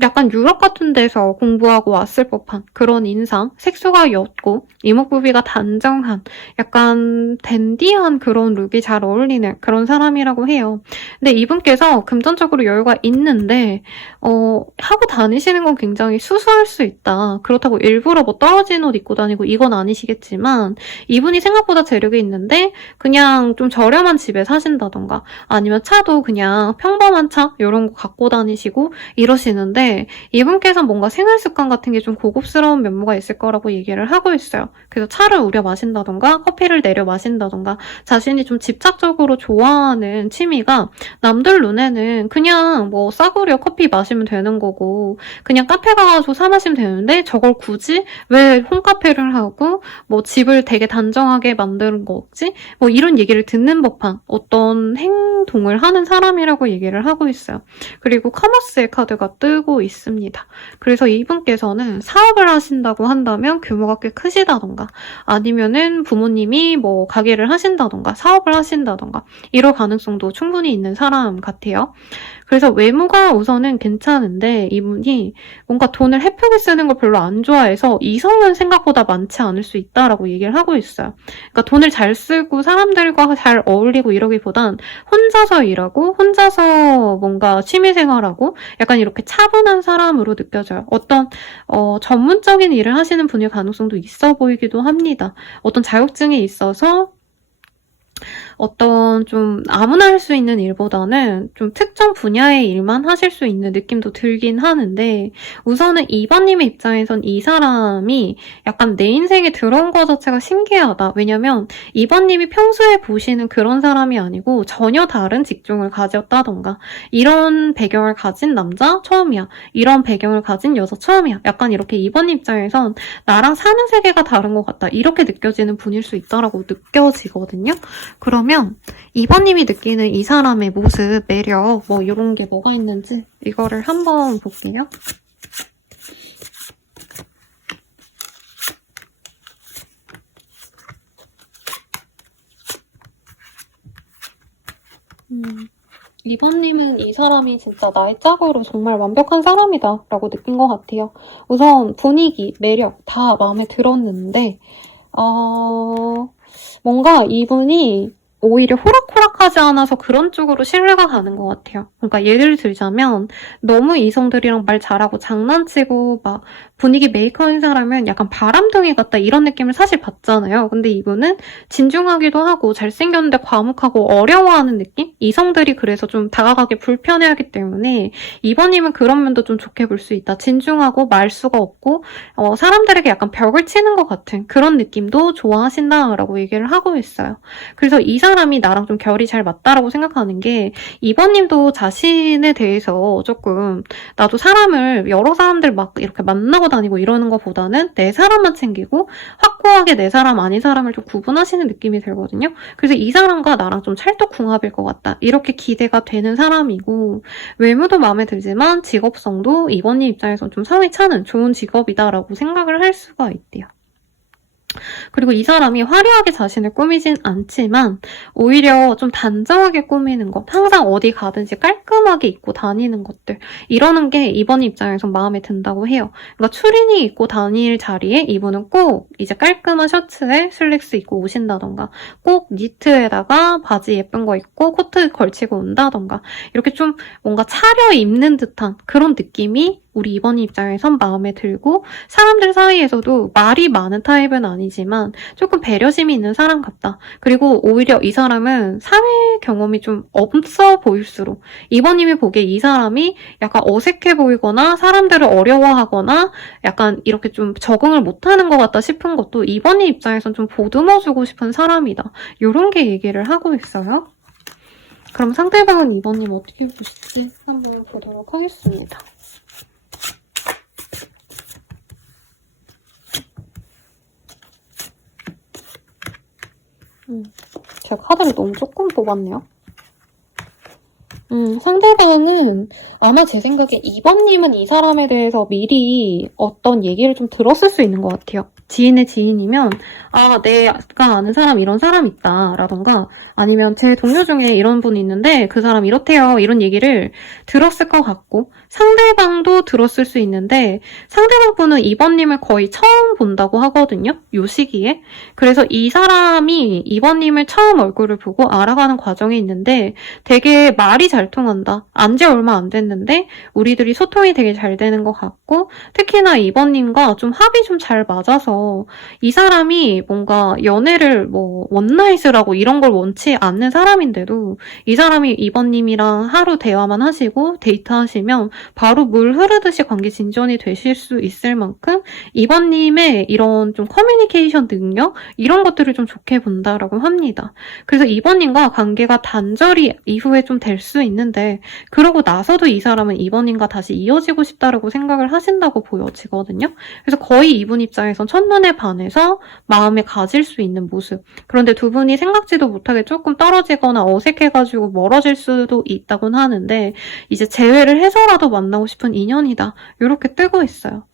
약간 유럽 같은 데서 공부하고 왔을 법한 그런 인상, 색소가 옅고 이목구비가 단정한 약간 댄디한 그런 룩이 잘 어울리는 그런 사람이라고 해요. 근데 이분께서 금전적으로 여유가 있는데 하고 다니시는 건 굉장히 수수할 수 있다. 그렇다고 일부러 뭐 떨어진 옷 입고 다니고 이건 아니시겠지만 이분이 생각보다 재력이 있는데 그냥 좀 저렴한 집에 사신다던가 아니면 차도 그냥 평범한 차 이런 거 갖고 다니시고 이러시는데 이분께서 뭔가 생활 습관 같은 게 좀 고급스러운 면모가 있을 거라고 얘기를 하고 있어요. 그래서 차를 우려 마신다던가 커피를 내려 마신다던가 자신이 좀 집착적으로 좋아하는 취미가 남들 눈에는 그냥 뭐 싸구려 커피 마시면 되는 거고 그냥 카페 가가지고 사 마시면 되는데 저걸 굳이 왜 홈카페를 하고 뭐 집을 되게 단정하게 만드는 거지? 뭐 이런 얘기를 듣는 법한 어떤 행동을 하는 사람이라고 얘기를 하고 있어요. 그리고 커머스의 카드가 뜨고 있습니다. 그래서 이분께서는 사업을 하신다고 한다면 규모가 꽤 크시다던가 아니면은 부모님이 뭐 가게를 하신다던가 사업을 하신다던가 이럴 가능성도 충분히 있는 사람 같아요. 그래서 외모가 우선은 괜찮은데 이분이 뭔가 돈을 헤프게 쓰는 걸 별로 안 좋아해서 이성은 생각보다 많지 않을 수 있다라고 얘기를 하고 있어요. 그러니까 돈을 잘 쓰고 사람들과 잘 어울리고 이러기보단 혼자서 일하고 혼자서 뭔가 취미생활하고 약간 이렇게 차분한 사람으로 느껴져요. 어떤 전문적인 일을 하시는 분일 가능성도 있어 보이기도 합니다. 어떤 자격증이 있어서 어떤 좀 아무나 할 수 있는 일보다는 좀 특정 분야의 일만 하실 수 있는 느낌도 들긴 하는데 우선은 2번님의 입장에선 이 사람이 약간 내 인생에 들어온 것 자체가 신기하다. 왜냐면 2번님이 평소에 보시는 그런 사람이 아니고 전혀 다른 직종을 가졌다던가 이런 배경을 가진 남자 처음이야. 이런 배경을 가진 여자 처음이야. 약간 이렇게 2번님 입장에선 나랑 사는 세계가 다른 것 같다. 이렇게 느껴지는 분일 수 있다라고 느껴지거든요. 그러면 2번님이 느끼는 이 사람의 모습, 매력, 뭐 이런 게 뭐가 있는지 이거를 한번 볼게요. 이번님은 이 사람이 진짜 나의 짝으로 정말 완벽한 사람이다 라고 느낀 것 같아요. 우선 분위기, 매력 다 마음에 들었는데 뭔가 이분이 오히려 호락호락하지 않아서 그런 쪽으로 신뢰가 가는 것 같아요. 그러니까 예를 들자면 너무 이성들이랑 말 잘하고 장난치고 막 분위기 메이커인 사람은 약간 바람둥이 같다 이런 느낌을 사실 받잖아요. 근데 이분은 진중하기도 하고 잘생겼는데 과묵하고 어려워하는 느낌? 이성들이 그래서 좀 다가가기 불편해하기 때문에 2번님은 그런 면도 좀 좋게 볼 수 있다. 진중하고 말수가 없고 사람들에게 약간 벽을 치는 것 같은 그런 느낌도 좋아하신다라고 얘기를 하고 있어요. 그래서 이 사람이 나랑 좀 결이 잘 맞다라고 생각하는 게 2번님도 자신에 대해서 조금 나도 사람을 여러 사람들 막 이렇게 만나고 다니고 이러는 것보다는 내 사람만 챙기고 확고하게 내 사람 아닌 사람을 좀 구분하시는 느낌이 들거든요. 그래서 이 사람과 나랑 좀 찰떡궁합일 것 같다. 이렇게 기대가 되는 사람이고 외모도 마음에 들지만 직업성도 2번님 입장에서 좀 성이 차는 좋은 직업이다라고 생각을 할 수가 있대요. 그리고 이 사람이 화려하게 자신을 꾸미진 않지만 오히려 좀 단정하게 꾸미는 것, 항상 어디 가든지 깔끔하게 입고 다니는 것들 이러는 게 이번 입장에서 마음에 든다고 해요. 그러니까 추리닝 입고 다닐 자리에 이분은 꼭 이제 깔끔한 셔츠에 슬랙스 입고 오신다던가 꼭 니트에다가 바지 예쁜 거 입고 코트 걸치고 온다던가 이렇게 좀 뭔가 차려입는 듯한 그런 느낌이 우리 이번님 입장에선 마음에 들고 사람들 사이에서도 말이 많은 타입은 아니지만 조금 배려심이 있는 사람 같다. 그리고 오히려 이 사람은 사회 경험이 좀 없어 보일수록 이번님이 보기에 이 사람이 약간 어색해 보이거나 사람들을 어려워하거나 약간 이렇게 좀 적응을 못하는 것 같다 싶은 것도 이번님 입장에선 좀 보듬어주고 싶은 사람이다. 이런 게 얘기를 하고 있어요. 그럼 상대방은 이번님 어떻게 보실지 한번 보도록 하겠습니다. 제가 카드를 너무 조금 뽑았네요. 상대방은 아마 제 생각에 이번님은 이 사람에 대해서 미리 어떤 얘기를 좀 들었을 수 있는 것 같아요. 지인의 지인이면 내가 아는 사람 이런 사람 있다 라던가 아니면 제 동료 중에 이런 분이 있는데 그 사람 이렇대요 이런 얘기를 들었을 것 같고 상대방도 들었을 수 있는데 상대방 분은 이번님을 거의 처음 본다고 하거든요. 요 시기에. 그래서 이 사람이 이번님을 처음 얼굴을 보고 알아가는 과정에 있는데 되게 말이 잘 통한다. 안지 얼마 안 됐는데 우리들이 소통이 되게 잘 되는 것 같고 특히나 이번님과 좀 합이 좀 잘 맞아서 이 사람이 뭔가 연애를 뭐 원나잇이라고 이런 걸 원치 않는 사람인데도 이 사람이 이번님이랑 하루 대화만 하시고 데이트하시면 바로 물 흐르듯이 관계 진전이 되실 수 있을 만큼 이번님의 이런 좀 커뮤니케이션 능력 이런 것들을 좀 좋게 본다라고 합니다. 그래서 이번님과 관계가 단절이 이후에 좀 될 수 있는데 그러고 나서도 이 사람은 이번님과 다시 이어지고 싶다라고 생각을 하신다고 보여지거든요. 그래서 거의 이분 입장에선 첫눈에 반해서 마음에 가질 수 있는 모습. 그런데 두 분이 생각지도 못하게 조금 떨어지거나 어색해가지고 멀어질 수도 있다곤 하는데 이제 재회를 해서라도 만나고 싶은 인연이다. 이렇게 뜨고 있어요.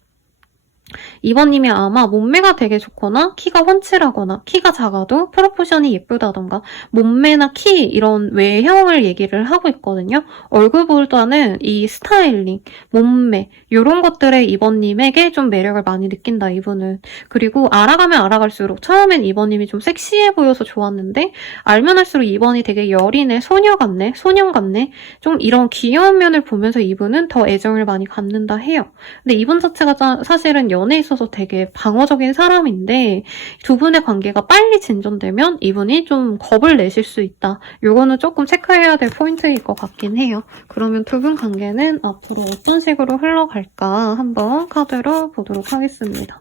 이번님이 아마 몸매가 되게 좋거나 키가 훤칠하거나 키가 작아도 프로포션이 예쁘다던가 몸매나 키 이런 외형을 얘기를 하고 있거든요. 얼굴보다는 이 스타일링, 몸매 이런 것들에 이번님에게 좀 매력을 많이 느낀다 이분은. 그리고 알아가면 알아갈수록 처음엔 이번님이 좀 섹시해 보여서 좋았는데 알면 할수록 이번이 되게 여리네, 소녀 같네, 소년 같네 좀 이런 귀여운 면을 보면서 이분은 더 애정을 많이 갖는다 해요. 근데 이분 자체가 사실은 연애에 있어서 되게 방어적인 사람인데 두 분의 관계가 빨리 진전되면 이분이 좀 겁을 내실 수 있다. 요거는 조금 체크해야 될 포인트일 것 같긴 해요. 그러면 두 분 관계는 앞으로 어떤 식으로 흘러갈까 한번 카드로 보도록 하겠습니다.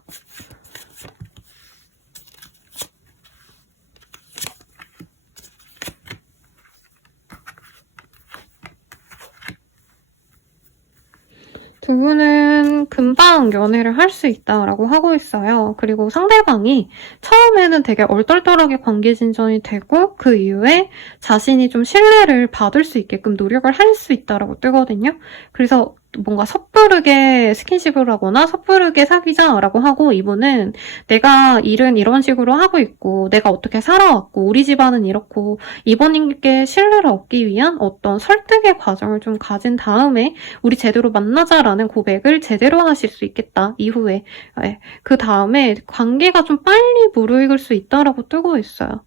두 분은 금방 연애를 할 수 있다라고 하고 있어요. 그리고 상대방이 처음에는 되게 얼떨떨하게 관계 진전이 되고 그 이후에 자신이 좀 신뢰를 받을 수 있게끔 노력을 할 수 있다라고 뜨거든요. 그래서 뭔가 섣부르게 스킨십을 하거나 섣부르게 사귀자라고 하고 이분은 내가 일은 이런 식으로 하고 있고 내가 어떻게 살아왔고 우리 집안은 이렇고 이번님께 신뢰를 얻기 위한 어떤 설득의 과정을 좀 가진 다음에 우리 제대로 만나자라는 고백을 제대로 하실 수 있겠다 이후에 그 다음에 관계가 좀 빨리 무르익을 수 있다라고 뜨고 있어요.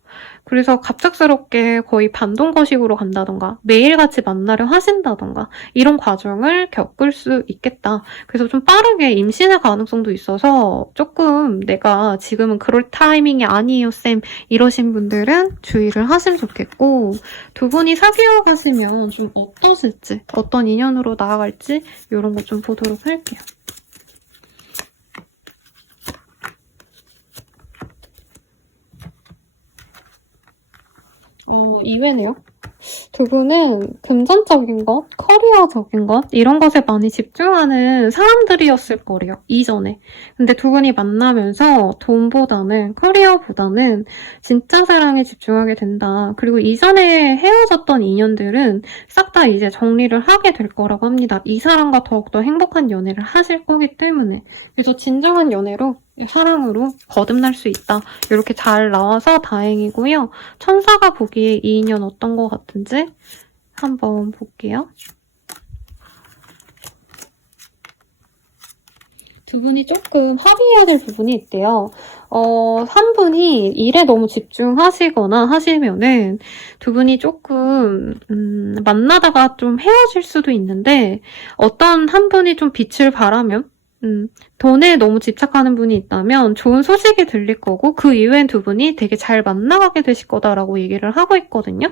그래서 갑작스럽게 거의 반동거식으로 간다던가 매일같이 만나려 하신다던가 이런 과정을 겪을 수 있겠다. 그래서 좀 빠르게 임신할 가능성도 있어서 조금 내가 지금은 그럴 타이밍이 아니에요 쌤 이러신 분들은 주의를 하시면 좋겠고 두 분이 사귀어 가시면 좀 어떠실지 어떤 인연으로 나아갈지 이런 거 좀 보도록 할게요. 이외네요. 두 분은 금전적인 것, 커리어적인 것 이런 것에 많이 집중하는 사람들이었을 거래요. 이전에. 근데 두 분이 만나면서 돈보다는 커리어보다는 진짜 사랑에 집중하게 된다. 그리고 이전에 헤어졌던 인연들은 싹 다 이제 정리를 하게 될 거라고 합니다. 이 사람과 더욱더 행복한 연애를 하실 거기 때문에. 그래서 진정한 연애로 사랑으로 거듭날 수 있다. 이렇게 잘 나와서 다행이고요. 천사가 보기에 이 인연 어떤 것 같은지 한번 볼게요. 두 분이 조금 합의해야 될 부분이 있대요. 한 분이 일에 너무 집중하시거나 하시면은 두 분이 조금 만나다가 좀 헤어질 수도 있는데 어떤 한 분이 좀 빛을 발하면 돈에 너무 집착하는 분이 있다면 좋은 소식이 들릴 거고 그 이후엔 두 분이 되게 잘 만나가게 되실 거다라고 얘기를 하고 있거든요.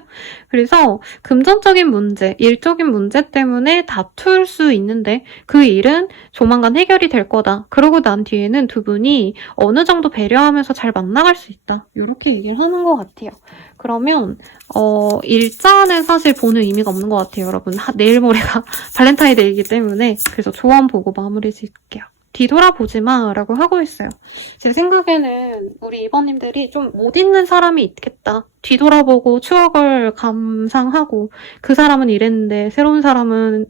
그래서 금전적인 문제, 일적인 문제 때문에 다툴 수 있는데 그 일은 조만간 해결이 될 거다. 그러고 난 뒤에는 두 분이 어느 정도 배려하면서 잘 만나갈 수 있다. 이렇게 얘기를 하는 것 같아요. 그러면 일자는 사실 보는 의미가 없는 것 같아요, 여러분. 내일 모레가 발렌타인데이이기 때문에 그래서 조언 보고 마무리 짓게요. 뒤돌아보지 마 라고 하고 있어요. 제 생각에는 우리 2번님들이 좀 못 있는 사람이 있겠다. 뒤돌아보고 추억을 감상하고 그 사람은 이랬는데 새로운 사람은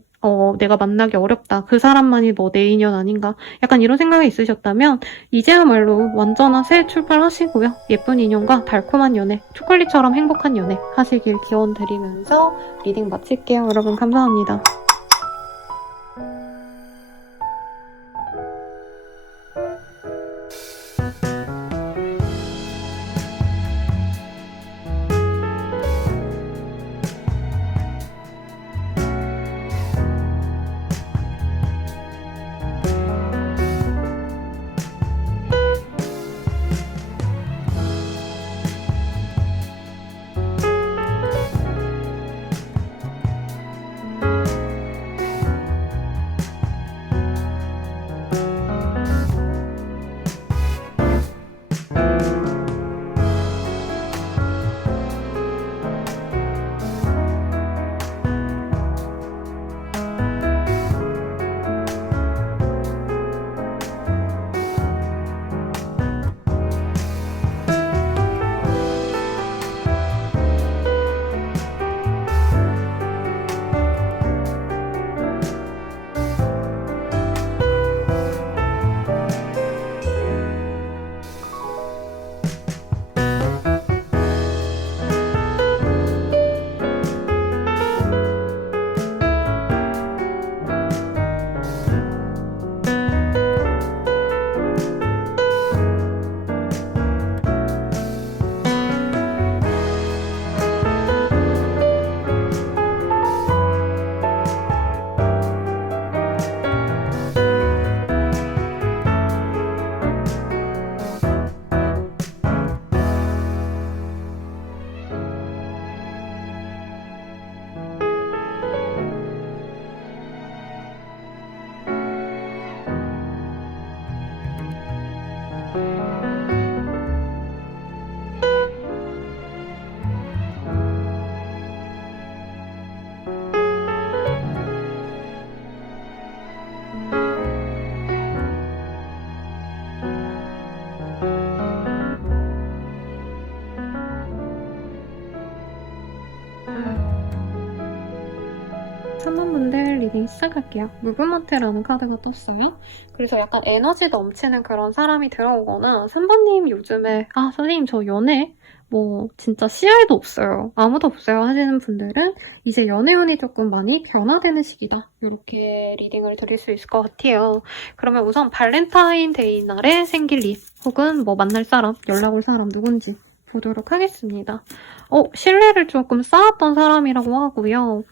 내가 만나기 어렵다. 그 사람만이 내 인연 아닌가. 약간 이런 생각이 있으셨다면 이제야말로 완전한 새 출발하시고요. 예쁜 인연과 달콤한 연애, 초콜릿처럼 행복한 연애 하시길 기원 드리면서 리딩 마칠게요. 여러분 감사합니다. 삼번분들 리딩 시작할게요. 무브먼트라는 카드가 떴어요. 그래서 약간 에너지 넘치는 그런 사람이 들어오거나 3번님 요즘에 선생님 저 연애 진짜 CR도 없어요. 아무도 없어요 하시는 분들은 이제 연애운이 조금 많이 변화되는 시기다. 이렇게 리딩을 드릴 수 있을 것 같아요. 그러면 우선 발렌타인데이 날에 생길 일 혹은 만날 사람, 연락 올 사람 누군지 보도록 하겠습니다. 신뢰를 조금 쌓았던 사람이라고 하고요.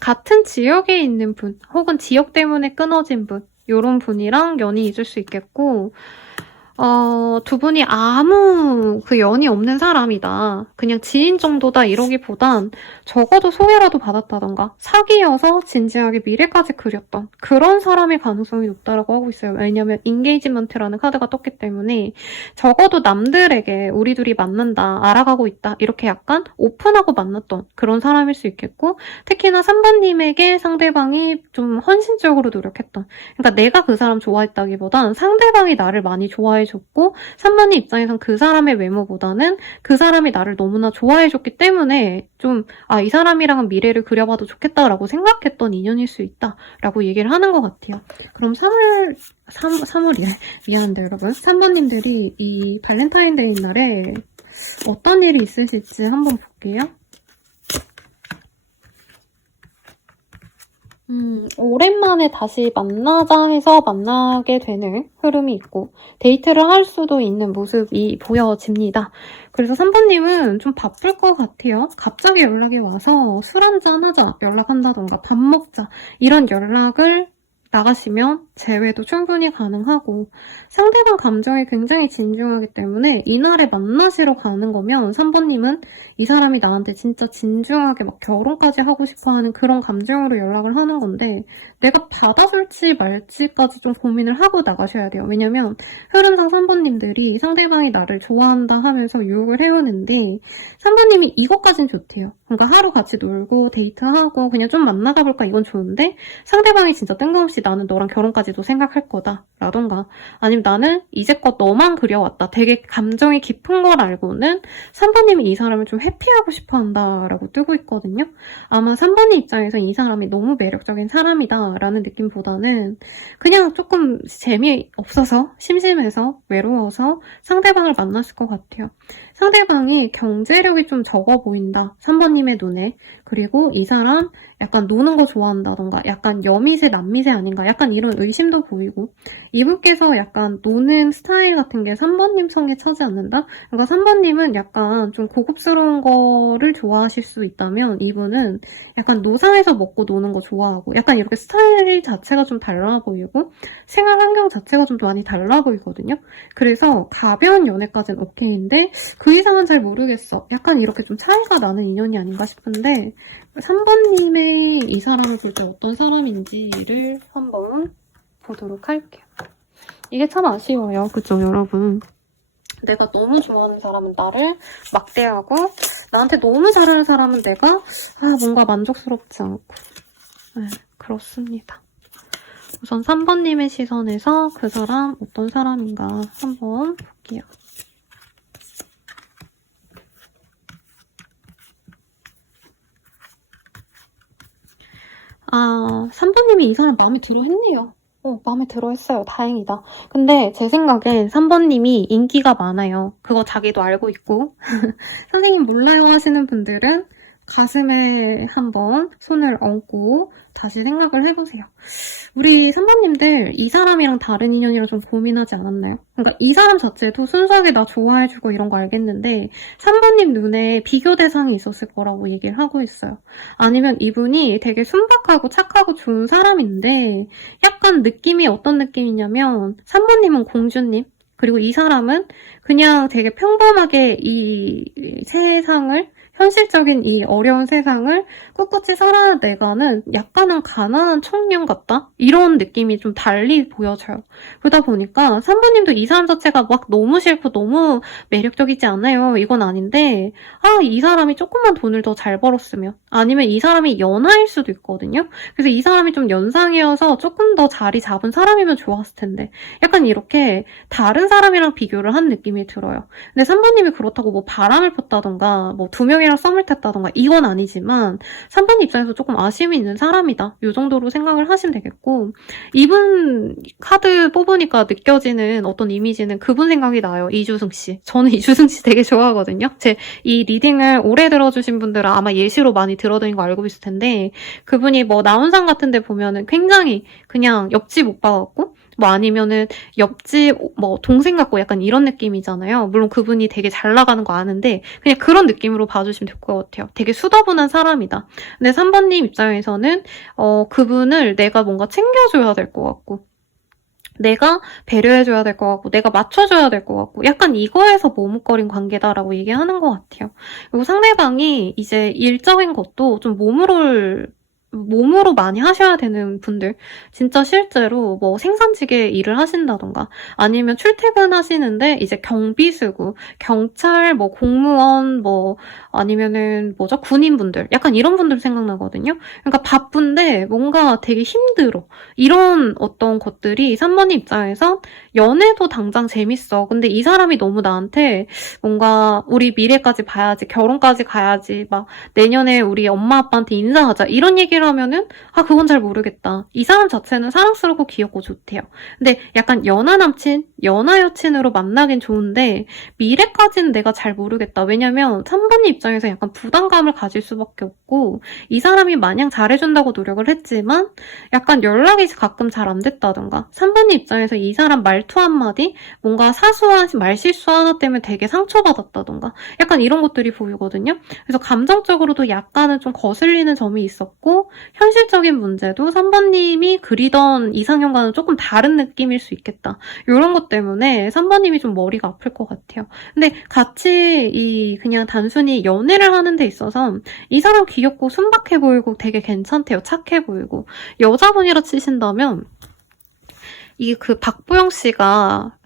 같은 지역에 있는 분, 혹은 지역 때문에 끊어진 분, 요런 분이랑 연이 있을 수 있겠고, 두 분이 아무 연이 없는 사람이다. 그냥 지인 정도다 이러기보단 적어도 소개라도 받았다던가 사귀어서 진지하게 미래까지 그렸던 그런 사람의 가능성이 높다라고 하고 있어요. 왜냐면 인게이지먼트라는 카드가 떴기 때문에 적어도 남들에게 우리 둘이 만난다, 알아가고 있다 이렇게 약간 오픈하고 만났던 그런 사람일 수 있겠고 특히나 3번님에게 상대방이 좀 헌신적으로 노력했던 그러니까 내가 그 사람 좋아했다기보단 상대방이 나를 많이 좋아해줬고 3번님 입장에선 그 사람의 외모보다는 그 사람이 나를 너무나 좋아해줬기 때문에 좀 이 사람이랑은 미래를 그려봐도 좋겠다라고 생각했던 인연일 수 있다라고 얘기를 하는 것 같아요. 그럼 3월이래. 미안한데 여러분. 3번님들이 이 발렌타인데이 날에 어떤 일이 있으실지 한번 볼게요. 오랜만에 다시 만나자 해서 만나게 되는 흐름이 있고 데이트를 할 수도 있는 모습이 보여집니다. 그래서 3번님은 좀 바쁠 것 같아요. 갑자기 연락이 와서 술 한잔 하자 연락한다던가 밥 먹자 이런 연락을 나가시면 재회도 충분히 가능하고 상대방 감정에 굉장히 진중하기 때문에 이날에 만나시러 가는 거면 3번님은 이 사람이 나한테 진짜 진중하게 막 결혼까지 하고 싶어하는 그런 감정으로 연락을 하는 건데 내가 받아줄지 말지까지 좀 고민을 하고 나가셔야 돼요. 왜냐면 흐름상 3번님들이 상대방이 나를 좋아한다 하면서 유혹을 해오는데 3번님이 이것까진 좋대요. 그러니까 하루 같이 놀고 데이트하고 그냥 좀 만나가 볼까 이건 좋은데 상대방이 진짜 뜬금없이 나는 너랑 결혼까지도 생각할 거다 라던가 아니면 나는 이제껏 너만 그려왔다 되게 감정이 깊은 걸 알고는 3번님이 이 사람을 좀 회피하고 싶어 한다라고 뜨고 있거든요. 아마 3번님 입장에서 이 사람이 너무 매력적인 사람이다 라는 느낌보다는 그냥 조금 재미없어서 심심해서 외로워서 상대방을 만났을 것 같아요. 상대방이 경제력이 좀 적어 보인다. 3번님의 눈에. 그리고 이 사람 약간 노는 거 좋아한다던가 약간 여미새 남미새 아닌가 약간 이런 의심도 보이고 이분께서 약간 노는 스타일 같은 게 3번님 성에 차지 않는다? 그러니까 3번님은 약간 좀 고급스러운 거를 좋아하실 수 있다면 이분은 약간 노상에서 먹고 노는 거 좋아하고 약간 이렇게 스타일 자체가 좀 달라 보이고 생활 환경 자체가 좀 많이 달라 보이거든요. 그래서 가벼운 연애까지는 오케이인데 그 이상은 잘 모르겠어. 약간 이렇게 좀 차이가 나는 인연이 아닌가 싶은데 3번님의 이 사람을 볼 때 어떤 사람인지를 한번 보도록 할게요. 이게 참 아쉬워요. 그죠, 여러분? 내가 너무 좋아하는 사람은 나를 막대하고 나한테 너무 잘하는 사람은 내가 뭔가 만족스럽지 않고 네, 그렇습니다. 우선 3번님의 시선에서 그 사람 어떤 사람인가 한번 볼게요. 3번님이 이 사람 마음에 들어 했네요. 마음에 들어 했어요. 다행이다. 근데 제 생각엔 3번님이 인기가 많아요. 그거 자기도 알고 있고. 선생님 몰라요 하시는 분들은 가슴에 한번 손을 얹고 다시 생각을 해보세요. 우리 3번님들 이 사람이랑 다른 인연이라 좀 고민하지 않았나요? 그러니까 이 사람 자체도 순수하게 나 좋아해주고 이런 거 알겠는데 3번님 눈에 비교 대상이 있었을 거라고 얘기를 하고 있어요. 아니면 이분이 되게 순박하고 착하고 좋은 사람인데 약간 느낌이 어떤 느낌이냐면 3번님은 공주님 그리고 이 사람은 그냥 되게 평범하게 이 세상을 현실적인 이 어려운 세상을 꿋꿋이 살아내가는 약간은 가난한 청년 같다? 이런 느낌이 좀 달리 보여져요. 그러다 보니까 3번님도 이 사람 자체가 막 너무 싫고 너무 매력적이지 않아요. 이건 아닌데 이 사람이 조금만 돈을 더 잘 벌었으면 아니면 이 사람이 연하일 수도 있거든요. 그래서 이 사람이 좀 연상이어서 조금 더 자리 잡은 사람이면 좋았을 텐데 약간 이렇게 다른 사람이랑 비교를 한 느낌이 들어요. 근데 3번님이 그렇다고 뭐 바람을 폈다던가 뭐 두 명이랑 썸을 탔다던가 이건 아니지만 3번 입장에서 조금 아쉬움이 있는 사람이다. 이 정도로 생각을 하시면 되겠고 이분 카드 뽑으니까 느껴지는 어떤 이미지는 그분 생각이 나요. 이주승 씨. 저는 이주승 씨 되게 좋아하거든요. 제 이 리딩을 오래 들어주신 분들은 아마 예시로 많이 들어드린 거 알고 있을 텐데 그분이 뭐 나온상 같은 데 보면은 굉장히 그냥 옆집 오빠 같고 뭐 아니면은 옆집 뭐 동생 같고 약간 이런 느낌이잖아요. 물론 그분이 되게 잘 나가는 거 아는데 그냥 그런 느낌으로 봐주시면 될 것 같아요. 되게 수더분한 사람이다. 근데 3번님 입장에서는 그분을 내가 뭔가 챙겨줘야 될 것 같고 내가 배려해줘야 될 것 같고 내가 맞춰줘야 될 것 같고 약간 이거에서 머뭇거린 관계다라고 얘기하는 것 같아요. 그리고 상대방이 이제 일적인 것도 좀 몸으로 많이 하셔야 되는 분들 진짜 실제로 뭐 생산직에 일을 하신다던가 아니면 출퇴근하시는데 이제 경비수고 경찰 뭐 공무원 뭐 아니면은 뭐죠 군인분들 약간 이런 분들 생각나거든요. 그러니까 바쁜데 뭔가 되게 힘들어 이런 어떤 것들이 3번님 입장에서 연애도 당장 재밌어. 근데 이 사람이 너무 나한테 뭔가 우리 미래까지 봐야지 결혼까지 가야지 막 내년에 우리 엄마 아빠한테 인사하자 이런 얘기를 하면은 그건 잘 모르겠다. 이 사람 자체는 사랑스럽고 귀엽고 좋대요. 근데 약간 연하 남친 연하 여친으로 만나긴 좋은데 미래까지는 내가 잘 모르겠다. 왜냐면 3번님 입장에서 약간 부담감을 가질 수밖에 없고 이 사람이 마냥 잘해준다고 노력을 했지만 약간 연락이 가끔 잘 안 됐다던가 3번님 입장에서 이 사람 말투 한마디 뭔가 사소한 말실수 하나 때문에 되게 상처받았다던가 약간 이런 것들이 보이거든요. 그래서 감정적으로도 약간은 좀 거슬리는 점이 있었고 현실적인 문제도 3번님이 그리던 이상형과는 조금 다른 느낌일 수 있겠다. 이런 것 때문에 3번님이 좀 머리가 아플 것 같아요. 근데 같이 그냥 단순히 연애를 하는 데 있어서 이 사람 귀엽고 순박해 보이고 되게 괜찮대요. 착해 보이고. 여자분이라 치신다면 박보영 씨가,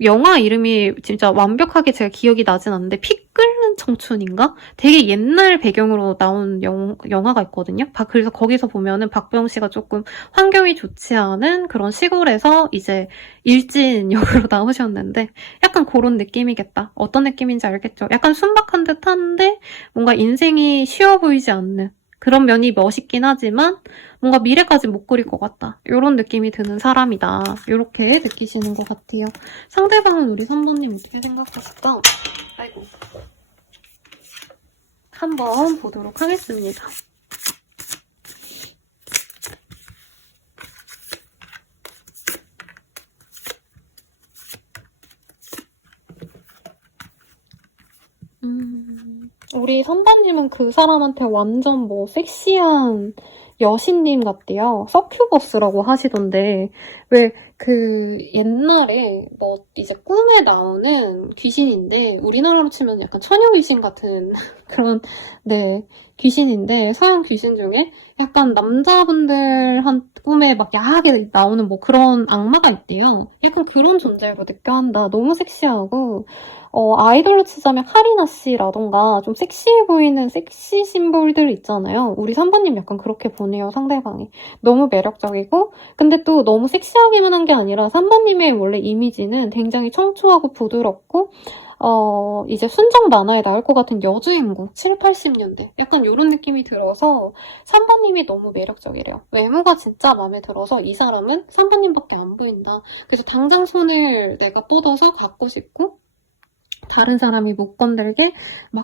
영화 이름이 진짜 완벽하게 제가 기억이 나진 않는데, 피 끓는 청춘인가? 되게 옛날 배경으로 나온 영화가 있거든요. 그래서 거기서 보면은 박보영 씨가 조금 환경이 좋지 않은 그런 시골에서 이제 일진 역으로 나오셨는데, 약간 그런 느낌이겠다. 어떤 느낌인지 알겠죠? 약간 순박한 듯 한데, 뭔가 인생이 쉬워 보이지 않는, 그런 면이 멋있긴 하지만 뭔가 미래까지 못 그릴 것 같다. 이런 느낌이 드는 사람이다. 이렇게 느끼시는 것 같아요. 상대방은 우리 3번님 어떻게 생각하실까? 아이고. 한번 보도록 하겠습니다. 우리 3번님은 그 사람한테 완전 섹시한 여신님 같대요. 서큐버스라고 하시던데, 왜 옛날에 이제 꿈에 나오는 귀신인데, 우리나라로 치면 약간 처녀 귀신 같은 그런, 네, 귀신인데, 서양 귀신 중에 약간 남자분들 꿈에 야하게 나오는 그런 악마가 있대요. 약간 그런 존재로 느껴한다. 너무 섹시하고, 아이돌로 치자면 카리나 씨라던가 좀 섹시해 보이는 섹시 심볼들 있잖아요. 우리 3번님 약간 그렇게 보네요, 상대방이. 너무 매력적이고, 근데 또 너무 섹시하기만 한 게 아니라 3번님의 원래 이미지는 굉장히 청초하고 부드럽고, 이제 순정 만화에 나올 것 같은 여주인공, 7, 80년대. 약간 이런 느낌이 들어서 3번님이 너무 매력적이래요. 외모가 진짜 마음에 들어서 이 사람은 3번님밖에 안 보인다. 그래서 당장 손을 내가 뻗어서 갖고 싶고, 다른 사람이 못 건들게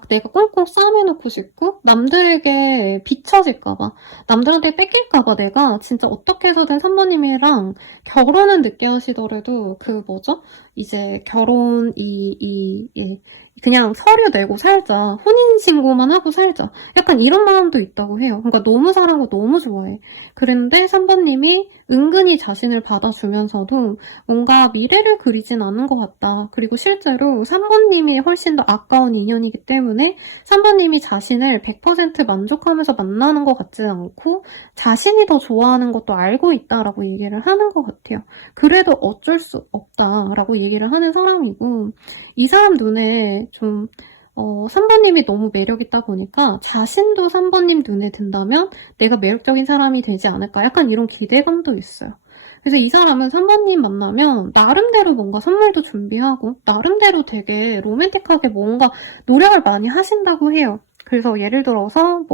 내가 꽁꽁 싸매놓고 싶고 남들에게 비춰질까봐 남들한테 뺏길까봐 내가 진짜 어떻게 해서든 3번님이랑 결혼은 늦게 하시더라도 이제 결혼 그냥 서류 내고 살자. 혼인신고만 하고 살자. 약간 이런 마음도 있다고 해요. 그러니까 너무 사랑하고 너무 좋아해. 그런데 3번님이 은근히 자신을 받아주면서도 뭔가 미래를 그리진 않은 것 같다. 그리고 실제로 3번님이 훨씬 더 아까운 인연이기 때문에 3번님이 자신을 100% 만족하면서 만나는 것 같지는 않고 자신이 더 좋아하는 것도 알고 있다라고 얘기를 하는 것 같아요. 그래도 어쩔 수 없다라고 얘기를 하는 사람이고 이 사람 눈에 3번님이 너무 매력있다 보니까 자신도 3번님 눈에 든다면 내가 매력적인 사람이 되지 않을까 약간 이런 기대감도 있어요. 그래서 이 사람은 3번님 만나면 나름대로 뭔가 선물도 준비하고 나름대로 되게 로맨틱하게 뭔가 노력을 많이 하신다고 해요. 그래서 예를 들어서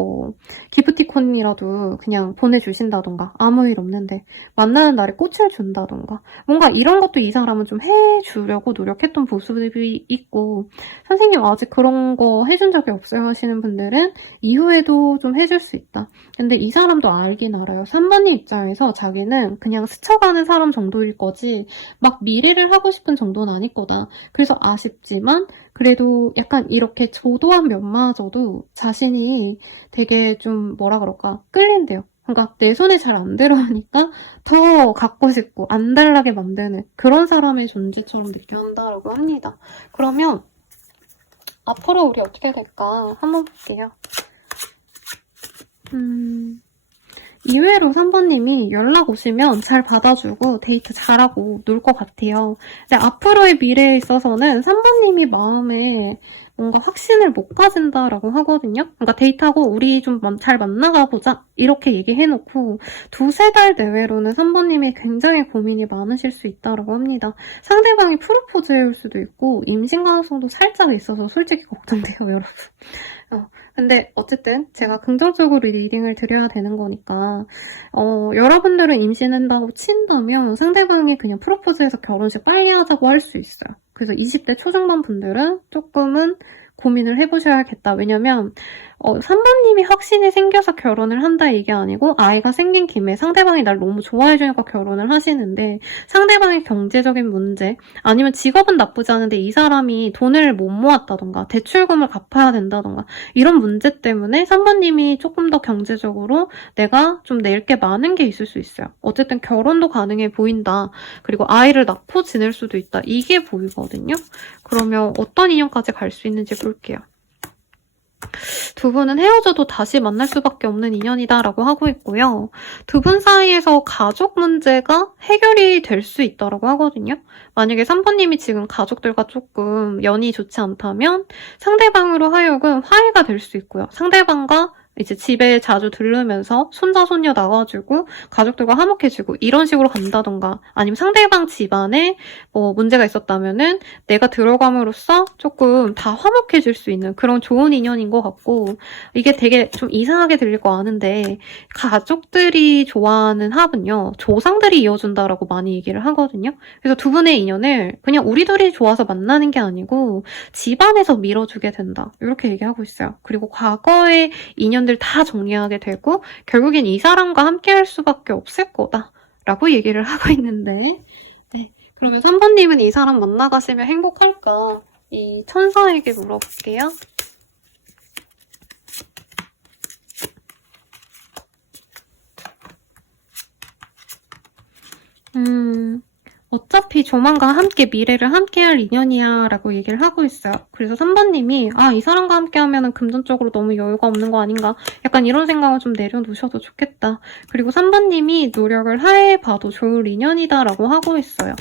기프티콘이라도 그냥 보내주신다던가 아무 일 없는데 만나는 날에 꽃을 준다던가 뭔가 이런 것도 이 사람은 좀 해주려고 노력했던 모습이 있고 선생님 아직 그런 거 해준 적이 없어요 하시는 분들은 이후에도 좀 해줄 수 있다. 근데 이 사람도 알긴 알아요. 3번님 입장에서 자기는 그냥 스쳐가는 사람 정도일 거지 미래를 하고 싶은 정도는 아닐 거다. 그래서 아쉽지만 그래도 약간 이렇게 조도한 면마저도 자신이 되게 좀 끌린대요. 그러니까 내 손에 잘 안 들어오니까 더 갖고 싶고 안 달라게 만드는 그런 사람의 존재처럼 느껴한다라고 합니다. 그러면 앞으로 우리 어떻게 될까 한번 볼게요. 이외로 3번님이 연락 오시면 잘 받아주고 데이트 잘하고 놀 것 같아요. 근데 앞으로의 미래에 있어서는 3번님이 마음에 뭔가 확신을 못 가진다라고 하거든요. 그러니까 데이트하고 우리 좀 잘 만나가 보자 이렇게 얘기해놓고 2-3달 내외로는 3번님이 굉장히 고민이 많으실 수 있다고 합니다. 상대방이 프로포즈 해올 수도 있고 임신 가능성도 살짝 있어서 솔직히 걱정돼요, 여러분. 근데 어쨌든 제가 긍정적으로 리딩을 드려야 되는 거니까 여러분들은 임신한다고 친다면 상대방이 그냥 프로포즈해서 결혼식 빨리 하자고 할 수 있어요. 그래서 20대 초중반 분들은 조금은 고민을 해보셔야겠다. 왜냐면 3번님이 확신이 생겨서 결혼을 한다 이게 아니고 아이가 생긴 김에 상대방이 날 너무 좋아해주니까 결혼을 하시는데 상대방의 경제적인 문제 아니면 직업은 나쁘지 않은데 이 사람이 돈을 못 모았다던가 대출금을 갚아야 된다던가 이런 문제 때문에 3번님이 조금 더 경제적으로 내가 좀 낼 게 많은 게 있을 수 있어요. 어쨌든 결혼도 가능해 보인다. 그리고 아이를 낳고 지낼 수도 있다. 이게 보이거든요. 그러면 어떤 인연까지 갈 수 있는지 볼게요. 두 분은 헤어져도 다시 만날 수밖에 없는 인연이다라고 하고 있고요. 두 분 사이에서 가족 문제가 해결이 될 수 있다라고 하거든요. 만약에 3번님이 지금 가족들과 조금 연이 좋지 않다면 상대방으로 하여금 화해가 될 수 있고요. 상대방과 이제 집에 자주 들르면서 손자 손녀 나와주고 가족들과 화목해지고 이런 식으로 간다던가 아니면 상대방 집안에 문제가 있었다면은 내가 들어감으로써 조금 다 화목해질 수 있는 그런 좋은 인연인 것 같고 이게 되게 좀 이상하게 들릴 거 아는데 가족들이 좋아하는 합은요 조상들이 이어준다라고 많이 얘기를 하거든요. 그래서 두 분의 인연을 그냥 우리 둘이 좋아서 만나는 게 아니고 집안에서 밀어주게 된다 이렇게 얘기하고 있어요. 그리고 과거의 인연들 다 정리하게 되고 결국엔 이 사람과 함께 할 수밖에 없을 거다라고 얘기를 하고 있는데 네, 그러면 3번님은 이 사람 만나가시면 행복할까? 이 천사에게 물어볼게요. 어차피 조만간 함께 미래를 함께할 인연이야 라고 얘기를 하고 있어요. 그래서 3번님이 이 사람과 함께하면 금전적으로 너무 여유가 없는 거 아닌가 약간 이런 생각을 좀 내려놓으셔도 좋겠다. 그리고 3번님이 노력을 해봐도 좋을 인연이다 라고 하고 있어요.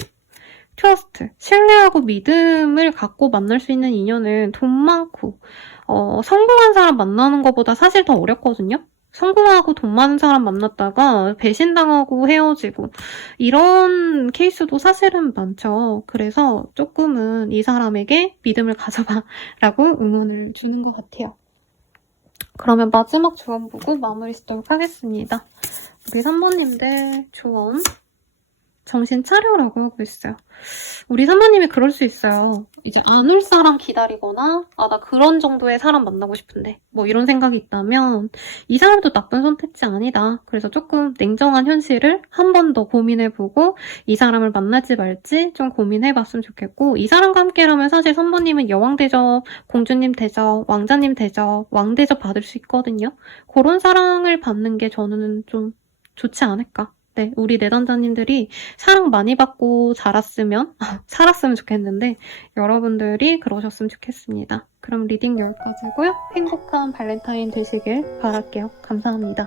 트러스트, 신뢰하고 믿음을 갖고 만날 수 있는 인연은 돈 많고 성공한 사람 만나는 것보다 사실 더 어렵거든요. 성공하고 돈 많은 사람 만났다가 배신당하고 헤어지고 이런 케이스도 사실은 많죠. 그래서 조금은 이 사람에게 믿음을 가져봐 라고 응원을 주는 것 같아요. 그러면 마지막 조언 보고 마무리 짓도록 하겠습니다. 우리 3번님들 조언 정신 차려라고 하고 있어요. 우리 3번님이 그럴 수 있어요. 이제 안 올 사람 기다리거나 나 그런 정도의 사람 만나고 싶은데 뭐 이런 생각이 있다면 이 사람도 나쁜 선택지 아니다. 그래서 조금 냉정한 현실을 한 번 더 고민해보고 이 사람을 만날지 말지 좀 고민해봤으면 좋겠고 이 사람과 함께라면 사실 3번님은 여왕 대접, 공주님 대접, 왕자님 대접, 왕 대접 받을 수 있거든요. 그런 사랑을 받는 게 저는 좀 좋지 않을까. 네, 우리 내담자님들이 사랑 많이 받고 살았으면 좋겠는데 여러분들이 그러셨으면 좋겠습니다. 그럼 리딩 여기까지고요. 행복한 발렌타인 되시길 바랄게요. 감사합니다.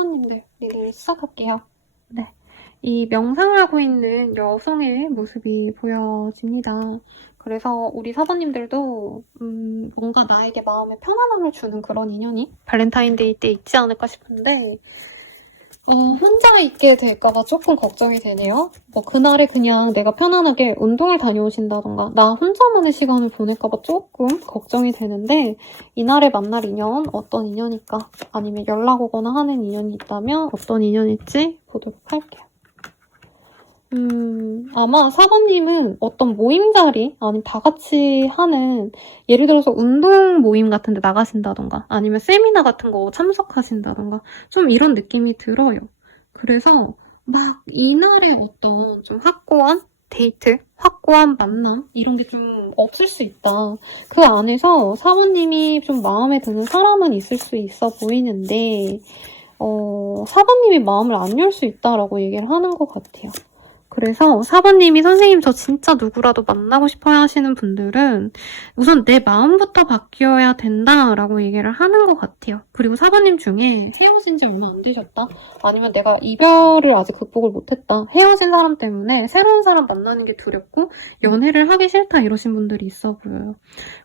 사모님들 리딩 시작할게요. 네. 이 명상을 하고 있는 여성의 모습이 보여집니다. 그래서 우리 사모님들도 뭔가 나에게 마음에 편안함을 주는 그런 인연이 발렌타인데이 때 있지 않을까 싶은데 혼자 있게 될까봐 조금 걱정이 되네요. 뭐 그날에 그냥 내가 편안하게 운동에 다녀오신다던가 나 혼자만의 시간을 보낼까봐 조금 걱정이 되는데 이날에 만날 인연 어떤 인연일까? 아니면 연락 오거나 하는 인연이 있다면 어떤 인연일지 보도록 할게요. 아마 사모님은 어떤 모임 자리, 아니면 다 같이 하는, 예를 들어서 운동 모임 같은 데 나가신다던가, 아니면 세미나 같은 거 참석하신다던가, 좀 이런 느낌이 들어요. 그래서 막 이날의 어떤 좀 확고한 데이트, 확고한 만남, 이런 게 좀 없을 수 있다. 그 안에서 사모님이 좀 마음에 드는 사람은 있을 수 있어 보이는데, 사모님이 마음을 안 열 수 있다라고 얘기를 하는 것 같아요. 그래서 사부님이 선생님 저 진짜 누구라도 만나고 싶어요 하시는 분들은 우선 내 마음부터 바뀌어야 된다라고 얘기를 하는 것 같아요. 그리고 사부님 중에 헤어진 지 얼마 안 되셨다? 아니면 내가 이별을 아직 극복을 못했다. 헤어진 사람 때문에 새로운 사람 만나는 게 두렵고 연애를 하기 싫다 이러신 분들이 있어 보여요.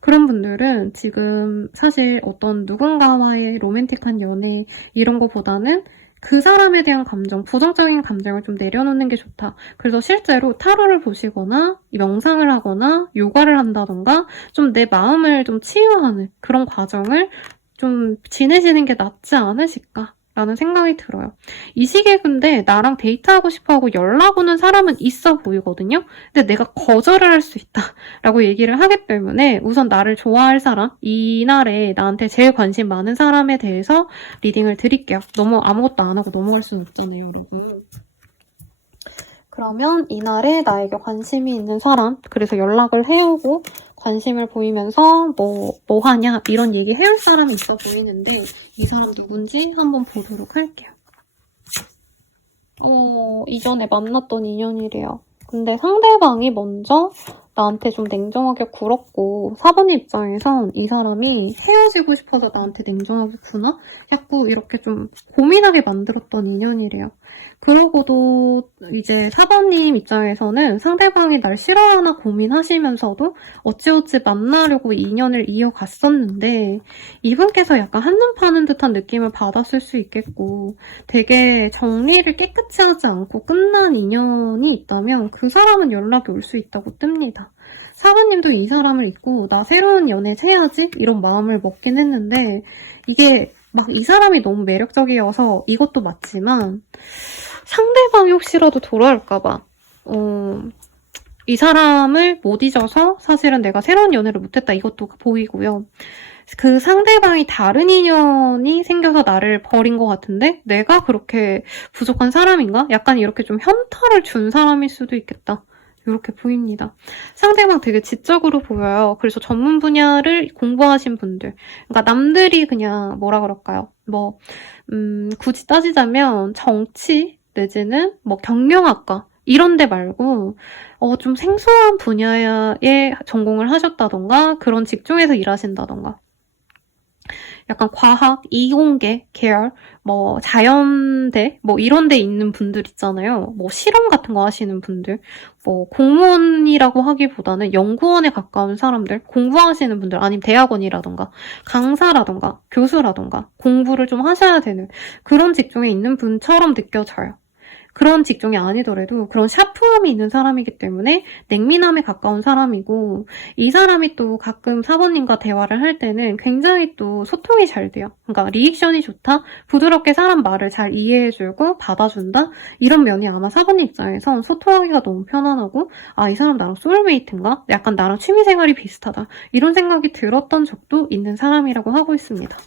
그런 분들은 지금 사실 어떤 누군가와의 로맨틱한 연애 이런 거보다는 그 사람에 대한 감정, 부정적인 감정을 좀 내려놓는 게 좋다. 그래서 실제로 타로를 보시거나 명상을 하거나 요가를 한다던가 좀 내 마음을 좀 치유하는 그런 과정을 좀 지내시는 게 낫지 않으실까? 라는 생각이 들어요. 이 시기에 근데 나랑 데이트하고 싶어하고 연락 오는 사람은 있어 보이거든요. 근데 내가 거절을 할 수 있다 라고 얘기를 하기 때문에 우선 나를 좋아할 사람, 이날에 나한테 제일 관심 많은 사람에 대해서 리딩을 드릴게요. 너무 아무것도 안 하고 넘어갈 수는 없잖아요, 여러분. 그러면 이날에 나에게 관심이 있는 사람, 그래서 연락을 해오고 관심을 보이면서 뭐 하냐 이런 얘기 해올 사람이 있어 보이는데 이 사람 누군지 한번 보도록 할게요. 이전에 만났던 인연이래요. 근데 상대방이 먼저 나한테 좀 냉정하게 굴었고 사부님 입장에선 이 사람이 헤어지고 싶어서 나한테 냉정하게 구나? 자꾸 이렇게 좀 고민하게 만들었던 인연이래요. 그러고도 이제 사부님 입장에서는 상대방이 날 싫어하나 고민하시면서도 어찌어찌 만나려고 인연을 이어갔었는데 이분께서 약간 한눈 파는 듯한 느낌을 받았을 수 있겠고 되게 정리를 깨끗이 하지 않고 끝난 인연이 있다면 그 사람은 연락이 올 수 있다고 뜹니다. 사부님도 이 사람을 잊고 나 새로운 연애 해야지 이런 마음을 먹긴 했는데 이게 막 이 사람이 너무 매력적이어서 이것도 맞지만 상대방이 혹시라도 돌아올까봐 이 사람을 못 잊어서 사실은 내가 새로운 연애를 못했다 이것도 보이고요. 그 상대방이 다른 인연이 생겨서 나를 버린 것 같은데 내가 그렇게 부족한 사람인가? 약간 이렇게 좀 현타를 준 사람일 수도 있겠다. 이렇게 보입니다. 상대방 되게 지적으로 보여요. 그래서 전문 분야를 공부하신 분들. 그러니까 남들이 그냥 뭐라 그럴까요? 굳이 따지자면 정치 내지는 경영학과 이런 데 말고 좀 생소한 분야에 전공을 하셨다던가 그런 직종에서 일하신다던가 약간 과학, 이공계 계열, 자연대, 이런 데 있는 분들 있잖아요. 실험 같은 거 하시는 분들, 공무원이라고 하기보다는 연구원에 가까운 사람들, 공부하시는 분들, 아니면 대학원이라던가, 강사라던가, 교수라던가, 공부를 좀 하셔야 되는 그런 직종에 있는 분처럼 느껴져요. 그런 직종이 아니더라도 그런 샤프함이 있는 사람이기 때문에 냉미남에 가까운 사람이고 이 사람이 또 가끔 사부님과 대화를 할 때는 굉장히 또 소통이 잘 돼요. 그러니까 리액션이 좋다? 부드럽게 사람 말을 잘 이해해주고 받아준다? 이런 면이 아마 사부님 입장에선 소통하기가 너무 편안하고 이 사람 나랑 소울메이트인가? 약간 나랑 취미생활이 비슷하다. 이런 생각이 들었던 적도 있는 사람이라고 하고 있습니다.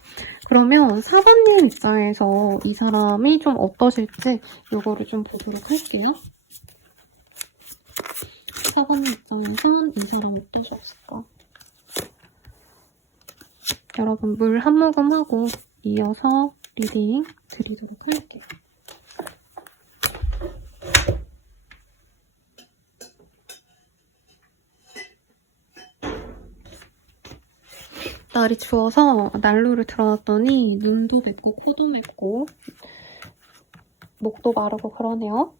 그러면 사부님 입장에서 이 사람이 좀 어떠실지 이거를 좀 보도록 할게요. 사부님 입장에선 이 사람 어떠셨을까? 여러분 물 한 모금 하고 이어서 리딩 드리도록 할게요. 날이 추워서 난로를 틀어놨더니 눈도 맵고 코도 맵고 목도 마르고 그러네요.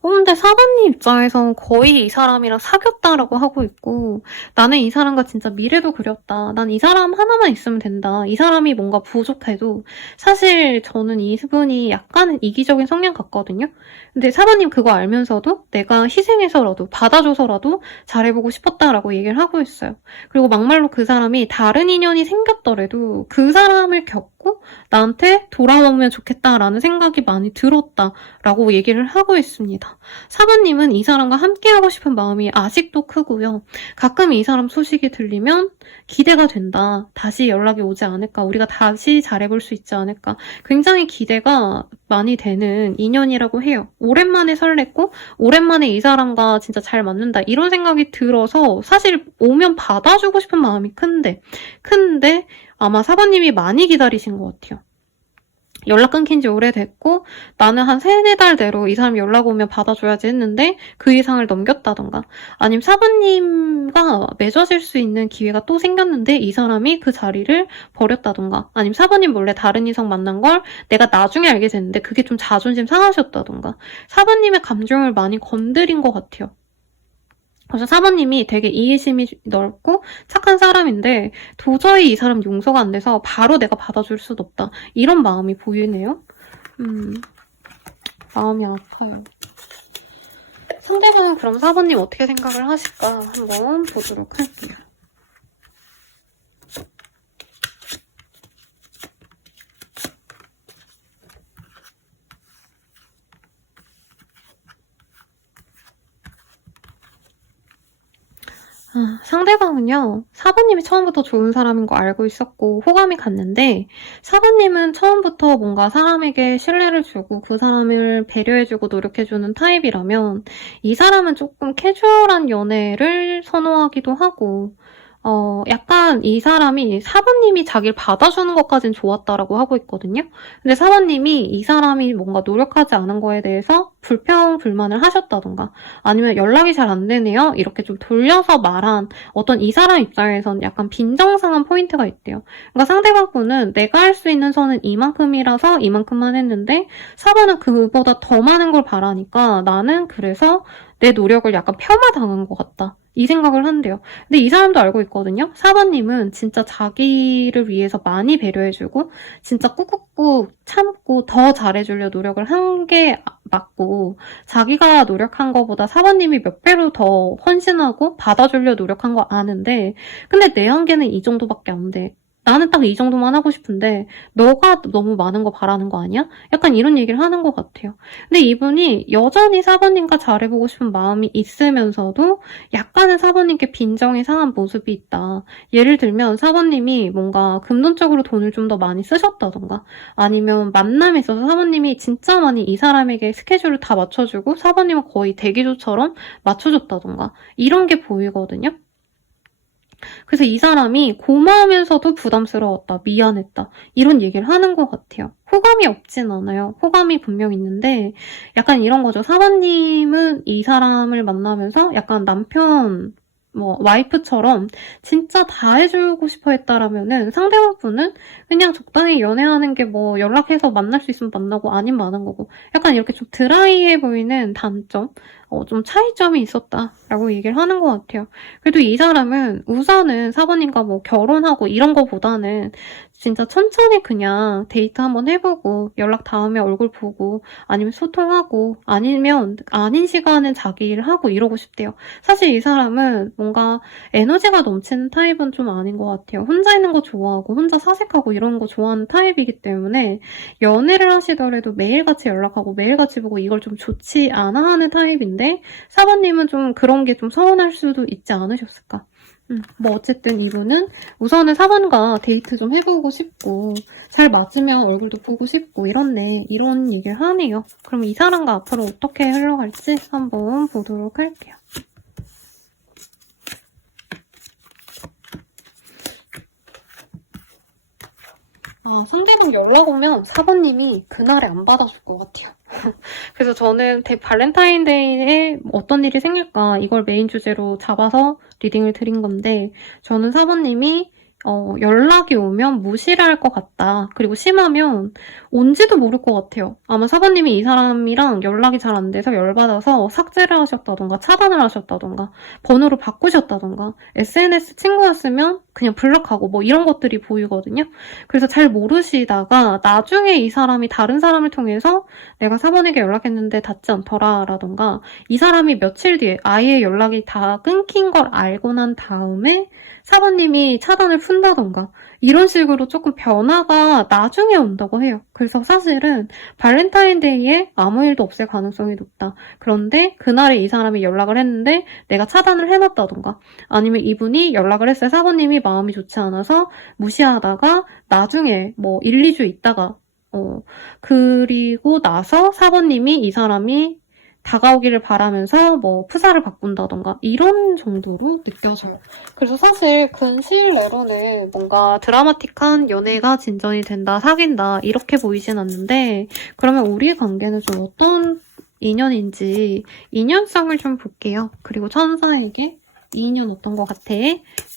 근데 사반님 입장에선 거의 이 사람이랑 사귀었다라고 하고 있고, 나는 이 사람과 진짜 미래도 그렸다. 난 이 사람 하나만 있으면 된다. 이 사람이 뭔가 부족해도 사실 저는 이분이 약간은 이기적인 성향 같거든요. 근데 사반님 그거 알면서도 내가 희생해서라도 받아줘서라도 잘해보고 싶었다라고 얘기를 하고 있어요. 그리고 막말로 그 사람이 다른 인연이 생겼더라도 그 사람을 겪고 나한테 돌아오면 좋겠다라는 생각이 많이 들었다라고 얘기를 하고 있습니다. 사부님은 이 사람과 함께하고 싶은 마음이 아직도 크고요. 가끔 이 사람 소식이 들리면 기대가 된다. 다시 연락이 오지 않을까. 우리가 다시 잘해볼 수 있지 않을까. 굉장히 기대가 많이 되는 인연이라고 해요. 오랜만에 설렜고 오랜만에 이 사람과 진짜 잘 맞는다. 이런 생각이 들어서 사실 오면 받아주고 싶은 마음이 큰데 아마 사부님이 많이 기다리신 것 같아요. 연락 끊긴 지 오래됐고 나는 한 3-4달 내로 이 사람이 연락 오면 받아줘야지 했는데 그 이상을 넘겼다던가 아니면 사부님과 맺어질 수 있는 기회가 또 생겼는데 이 사람이 그 자리를 버렸다던가 아니면 사부님 몰래 다른 이성 만난 걸 내가 나중에 알게 됐는데 그게 좀 자존심 상하셨다던가 사부님의 감정을 많이 건드린 것 같아요. 그래서 사모님이 되게 이해심이 넓고 착한 사람인데 도저히 이 사람 용서가 안 돼서 바로 내가 받아줄 수도 없다. 이런 마음이 보이네요. 마음이 아파요. 상대방은 그럼 사모님 어떻게 생각을 하실까 한번 보도록 할게요. 상대방은요, 사부님이 처음부터 좋은 사람인 거 알고 있었고 호감이 갔는데 사부님은 처음부터 뭔가 사람에게 신뢰를 주고 그 사람을 배려해주고 노력해주는 타입이라면 이 사람은 조금 캐주얼한 연애를 선호하기도 하고 약간 이 사람이 사부님이 자기를 받아주는 것까진 좋았다라고 하고 있거든요. 근데 사부님이 이 사람이 뭔가 노력하지 않은 거에 대해서 불평불만을 하셨다던가 아니면 연락이 잘 안 되네요. 이렇게 좀 돌려서 말한 어떤 이 사람 입장에선 약간 빈정상한 포인트가 있대요. 그러니까 상대방 분은 내가 할 수 있는 선은 이만큼이라서 이만큼만 했는데 사부는 그보다 더 많은 걸 바라니까 나는 그래서 내 노력을 약간 폄하당한 것 같다. 이 생각을 한대요. 근데 이 사람도 알고 있거든요. 사부님은 진짜 자기를 위해서 많이 배려해주고 진짜 꾹꾹꾹 참고 더 잘해주려 노력을 한 게 맞고 자기가 노력한 것보다 사부님이 몇 배로 더 헌신하고 받아주려 노력한 거 아는데 근데 내 한계는 이 정도밖에 안 돼. 나는 딱 이 정도만 하고 싶은데 너가 너무 많은 거 바라는 거 아니야? 약간 이런 얘기를 하는 것 같아요. 근데 이분이 여전히 사부님과 잘해보고 싶은 마음이 있으면서도 약간은 사부님께 빈정이 상한 모습이 있다. 예를 들면 사부님이 뭔가 금전적으로 돈을 좀 더 많이 쓰셨다던가 아니면 만남에 있어서 사부님이 진짜 많이 이 사람에게 스케줄을 다 맞춰주고 사부님은 거의 대기조처럼 맞춰줬다던가 이런 게 보이거든요. 그래서 이 사람이 고마우면서도 부담스러웠다, 미안했다 이런 얘기를 하는 것 같아요. 호감이 없진 않아요. 호감이 분명 있는데 약간 이런 거죠. 사모님은 이 사람을 만나면서 약간 남편 와이프처럼 진짜 다 해주고 싶어 했다라면은 상대방분은 그냥 적당히 연애하는 게 연락해서 만날 수 있으면 만나고 아니면 안 한 거고 약간 이렇게 좀 드라이해 보이는 단점 좀 차이점이 있었다라고 얘기를 하는 것 같아요. 그래도 이 사람은 우선은 사부님과 결혼하고 이런 거보다는 진짜 천천히 그냥 데이트 한번 해보고 연락 닿으면 얼굴 보고 아니면 소통하고 아니면 아닌 시간은 자기 일 하고 이러고 싶대요. 사실 이 사람은 뭔가 에너지가 넘치는 타입은 좀 아닌 것 같아요. 혼자 있는 거 좋아하고 혼자 사색하고 이런 거 좋아하는 타입이기 때문에 연애를 하시더라도 매일같이 연락하고 매일같이 보고 이걸 좀 좋지 않아 하는 타입인데 사부님은 좀 그런 게 좀 서운할 수도 있지 않으셨을까. 어쨌든 이분은 우선은 사번과 데이트 좀 해보고 싶고 잘 맞으면 얼굴도 보고 싶고 이렇네 이런 얘기를 하네요. 그럼 이 사람과 앞으로 어떻게 흘러갈지 한번 보도록 할게요. 상대방 연락 오면 사번님이 그날에 안 받아줄 것 같아요. 그래서 저는 발렌타인데이에 어떤 일이 생길까 이걸 메인 주제로 잡아서 리딩을 드린 건데 저는 사번님이 연락이 오면 무시를 할 것 같다. 그리고 심하면 온지도 모를 것 같아요. 아마 사부님이 이 사람이랑 연락이 잘 안 돼서 열받아서 삭제를 하셨다던가 차단을 하셨다던가 번호를 바꾸셨다던가 SNS 친구였으면 그냥 블럭하고 뭐 이런 것들이 보이거든요. 그래서 잘 모르시다가 나중에 이 사람이 다른 사람을 통해서 내가 사부님에게 연락했는데 닿지 않더라 라던가 이 사람이 며칠 뒤에 아예 연락이 다 끊긴 걸 알고 난 다음에 사부님이 차단을 푼다던가 이런 식으로 조금 변화가 나중에 온다고 해요. 그래서 사실은 발렌타인데이에 아무 일도 없을 가능성이 높다. 그런데 그날에 이 사람이 연락을 했는데 내가 차단을 해놨다던가 아니면 이분이 연락을 했을 때 사부님이 마음이 좋지 않아서 무시하다가 나중에 뭐 1, 2주 있다가 그리고 나서 사부님이 이 사람이 다가오기를 바라면서 뭐 프사를 바꾼다던가 이런 정도로 느껴져요. 그래서 사실 근 시일 내로는 뭔가 드라마틱한 연애가 진전이 된다, 사귄다 이렇게 보이진 않는데 그러면 우리 관계는 좀 어떤 인연인지 인연성을 좀 볼게요. 그리고 천사에게 이 인연 어떤 것 같아?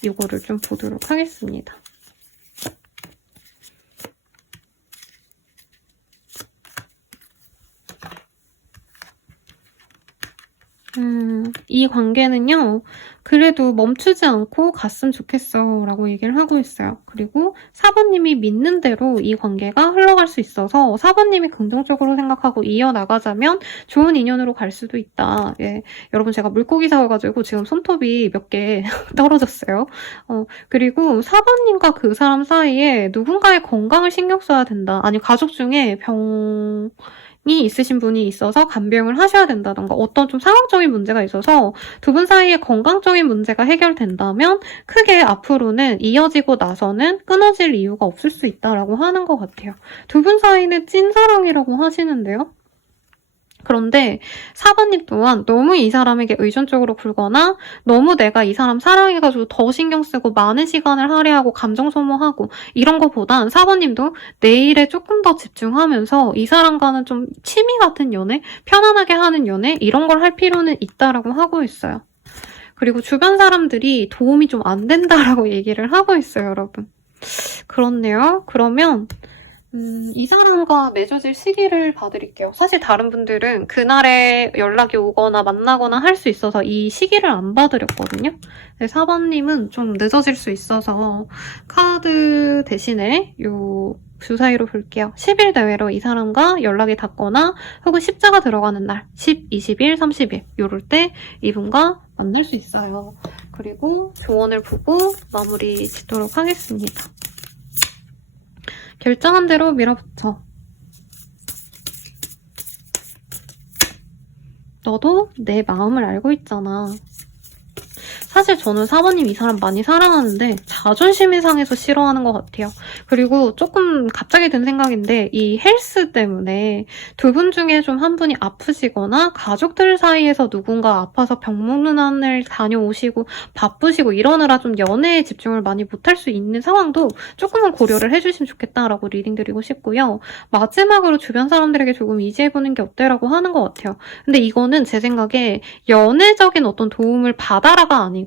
이거를 좀 보도록 하겠습니다. 이 관계는요, 그래도 멈추지 않고 갔으면 좋겠어 라고 얘기를 하고 있어요. 그리고 사부님이 믿는 대로 이 관계가 흘러갈 수 있어서 사부님이 긍정적으로 생각하고 이어나가자면 좋은 인연으로 갈 수도 있다. 예, 여러분 제가 물고기 사와가지고 지금 손톱이 몇 개 떨어졌어요. 그리고 사부님과 그 사람 사이에 누군가의 건강을 신경 써야 된다. 아니 가족 중에 이 있으신 분이 있어서 간병을 하셔야 된다던가 어떤 좀 상황적인 문제가 있어서 두 분 사이에 건강적인 문제가 해결된다면 크게 앞으로는 이어지고 나서는 끊어질 이유가 없을 수 있다라고 하는 것 같아요. 두 분 사이는 찐사랑이라고 하시는데요. 그런데 사부님 또한 너무 이 사람에게 의존적으로 굴거나 너무 내가 이 사람 사랑해가지고 더 신경 쓰고 많은 시간을 할애하고 감정 소모하고 이런 것보단 사부님도 내 일에 조금 더 집중하면서 이 사람과는 좀 취미 같은 연애, 편안하게 하는 연애 이런 걸 할 필요는 있다라고 하고 있어요. 그리고 주변 사람들이 도움이 좀 안 된다라고 얘기를 하고 있어요, 여러분. 그렇네요. 그러면 이 사람과 맺어질 시기를 봐드릴게요. 사실 다른 분들은 그날에 연락이 오거나 만나거나 할 수 있어서 이 시기를 안 봐드렸거든요. 4번님은 좀 늦어질 수 있어서 카드 대신에 요 주사위로 볼게요. 10일 내외로 이 사람과 연락이 닿거나 혹은 십자가 들어가는 날 10, 20일, 30일 요럴 때 이분과 만날 수 있어요. 그리고 조언을 보고 마무리 짓도록 하겠습니다. 결정한 대로 밀어붙여. 너도 내 마음을 알고 있잖아. 사실 저는 사모님 이 사람 많이 사랑하는데 자존심이 상해서 싫어하는 것 같아요. 그리고 조금 갑자기 든 생각인데 이 헬스 때문에 두 분 중에 좀 한 분이 아프시거나 가족들 사이에서 누군가 아파서 병문안을 다녀오시고 바쁘시고 이러느라 좀 연애에 집중을 많이 못할 수 있는 상황도 조금은 고려를 해주시면 좋겠다라고 리딩 드리고 싶고요. 마지막으로 주변 사람들에게 조금 이지해보는 게 어때라고 하는 것 같아요. 근데 이거는 제 생각에 연애적인 어떤 도움을 받아라가 아니고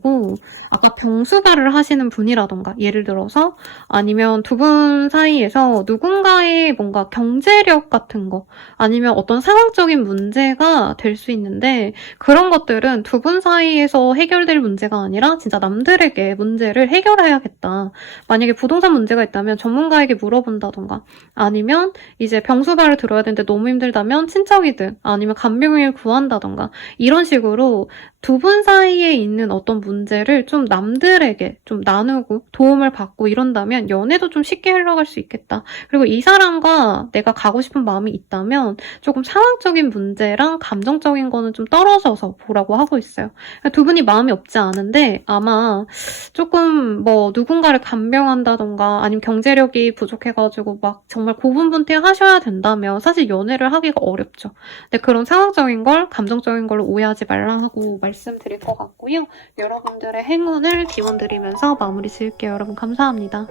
아까 병수발을 하시는 분이라던가 예를 들어서 아니면 두 분 사이에서 누군가의 뭔가 경제력 같은 거 아니면 어떤 상황적인 문제가 될 수 있는데 그런 것들은 두 분 사이에서 해결될 문제가 아니라 진짜 남들에게 문제를 해결해야겠다. 만약에 부동산 문제가 있다면 전문가에게 물어본다던가 아니면 이제 병수발을 들어야 되는데 너무 힘들다면 친척이든 아니면 간병인을 구한다던가 이런 식으로 두 분 사이에 있는 어떤 문제를 좀 남들에게 좀 나누고 도움을 받고 이런다면 연애도 좀 쉽게 흘러갈 수 있겠다. 그리고 이 사람과 내가 가고 싶은 마음이 있다면 조금 상황적인 문제랑 감정적인 거는 좀 떨어져서 보라고 하고 있어요. 두 분이 마음이 없지 않은데 아마 조금 뭐 누군가를 간병한다던가 아니면 경제력이 부족해가지고 막 정말 고분분투하셔야 된다면 사실 연애를 하기가 어렵죠. 근데 그런 상황적인 걸 감정적인 걸로 오해하지 말라 하고 말씀드릴 것 같고요. 여러분들의 행운을 기원드리면서 마무리 지을게요. 여러분 감사합니다.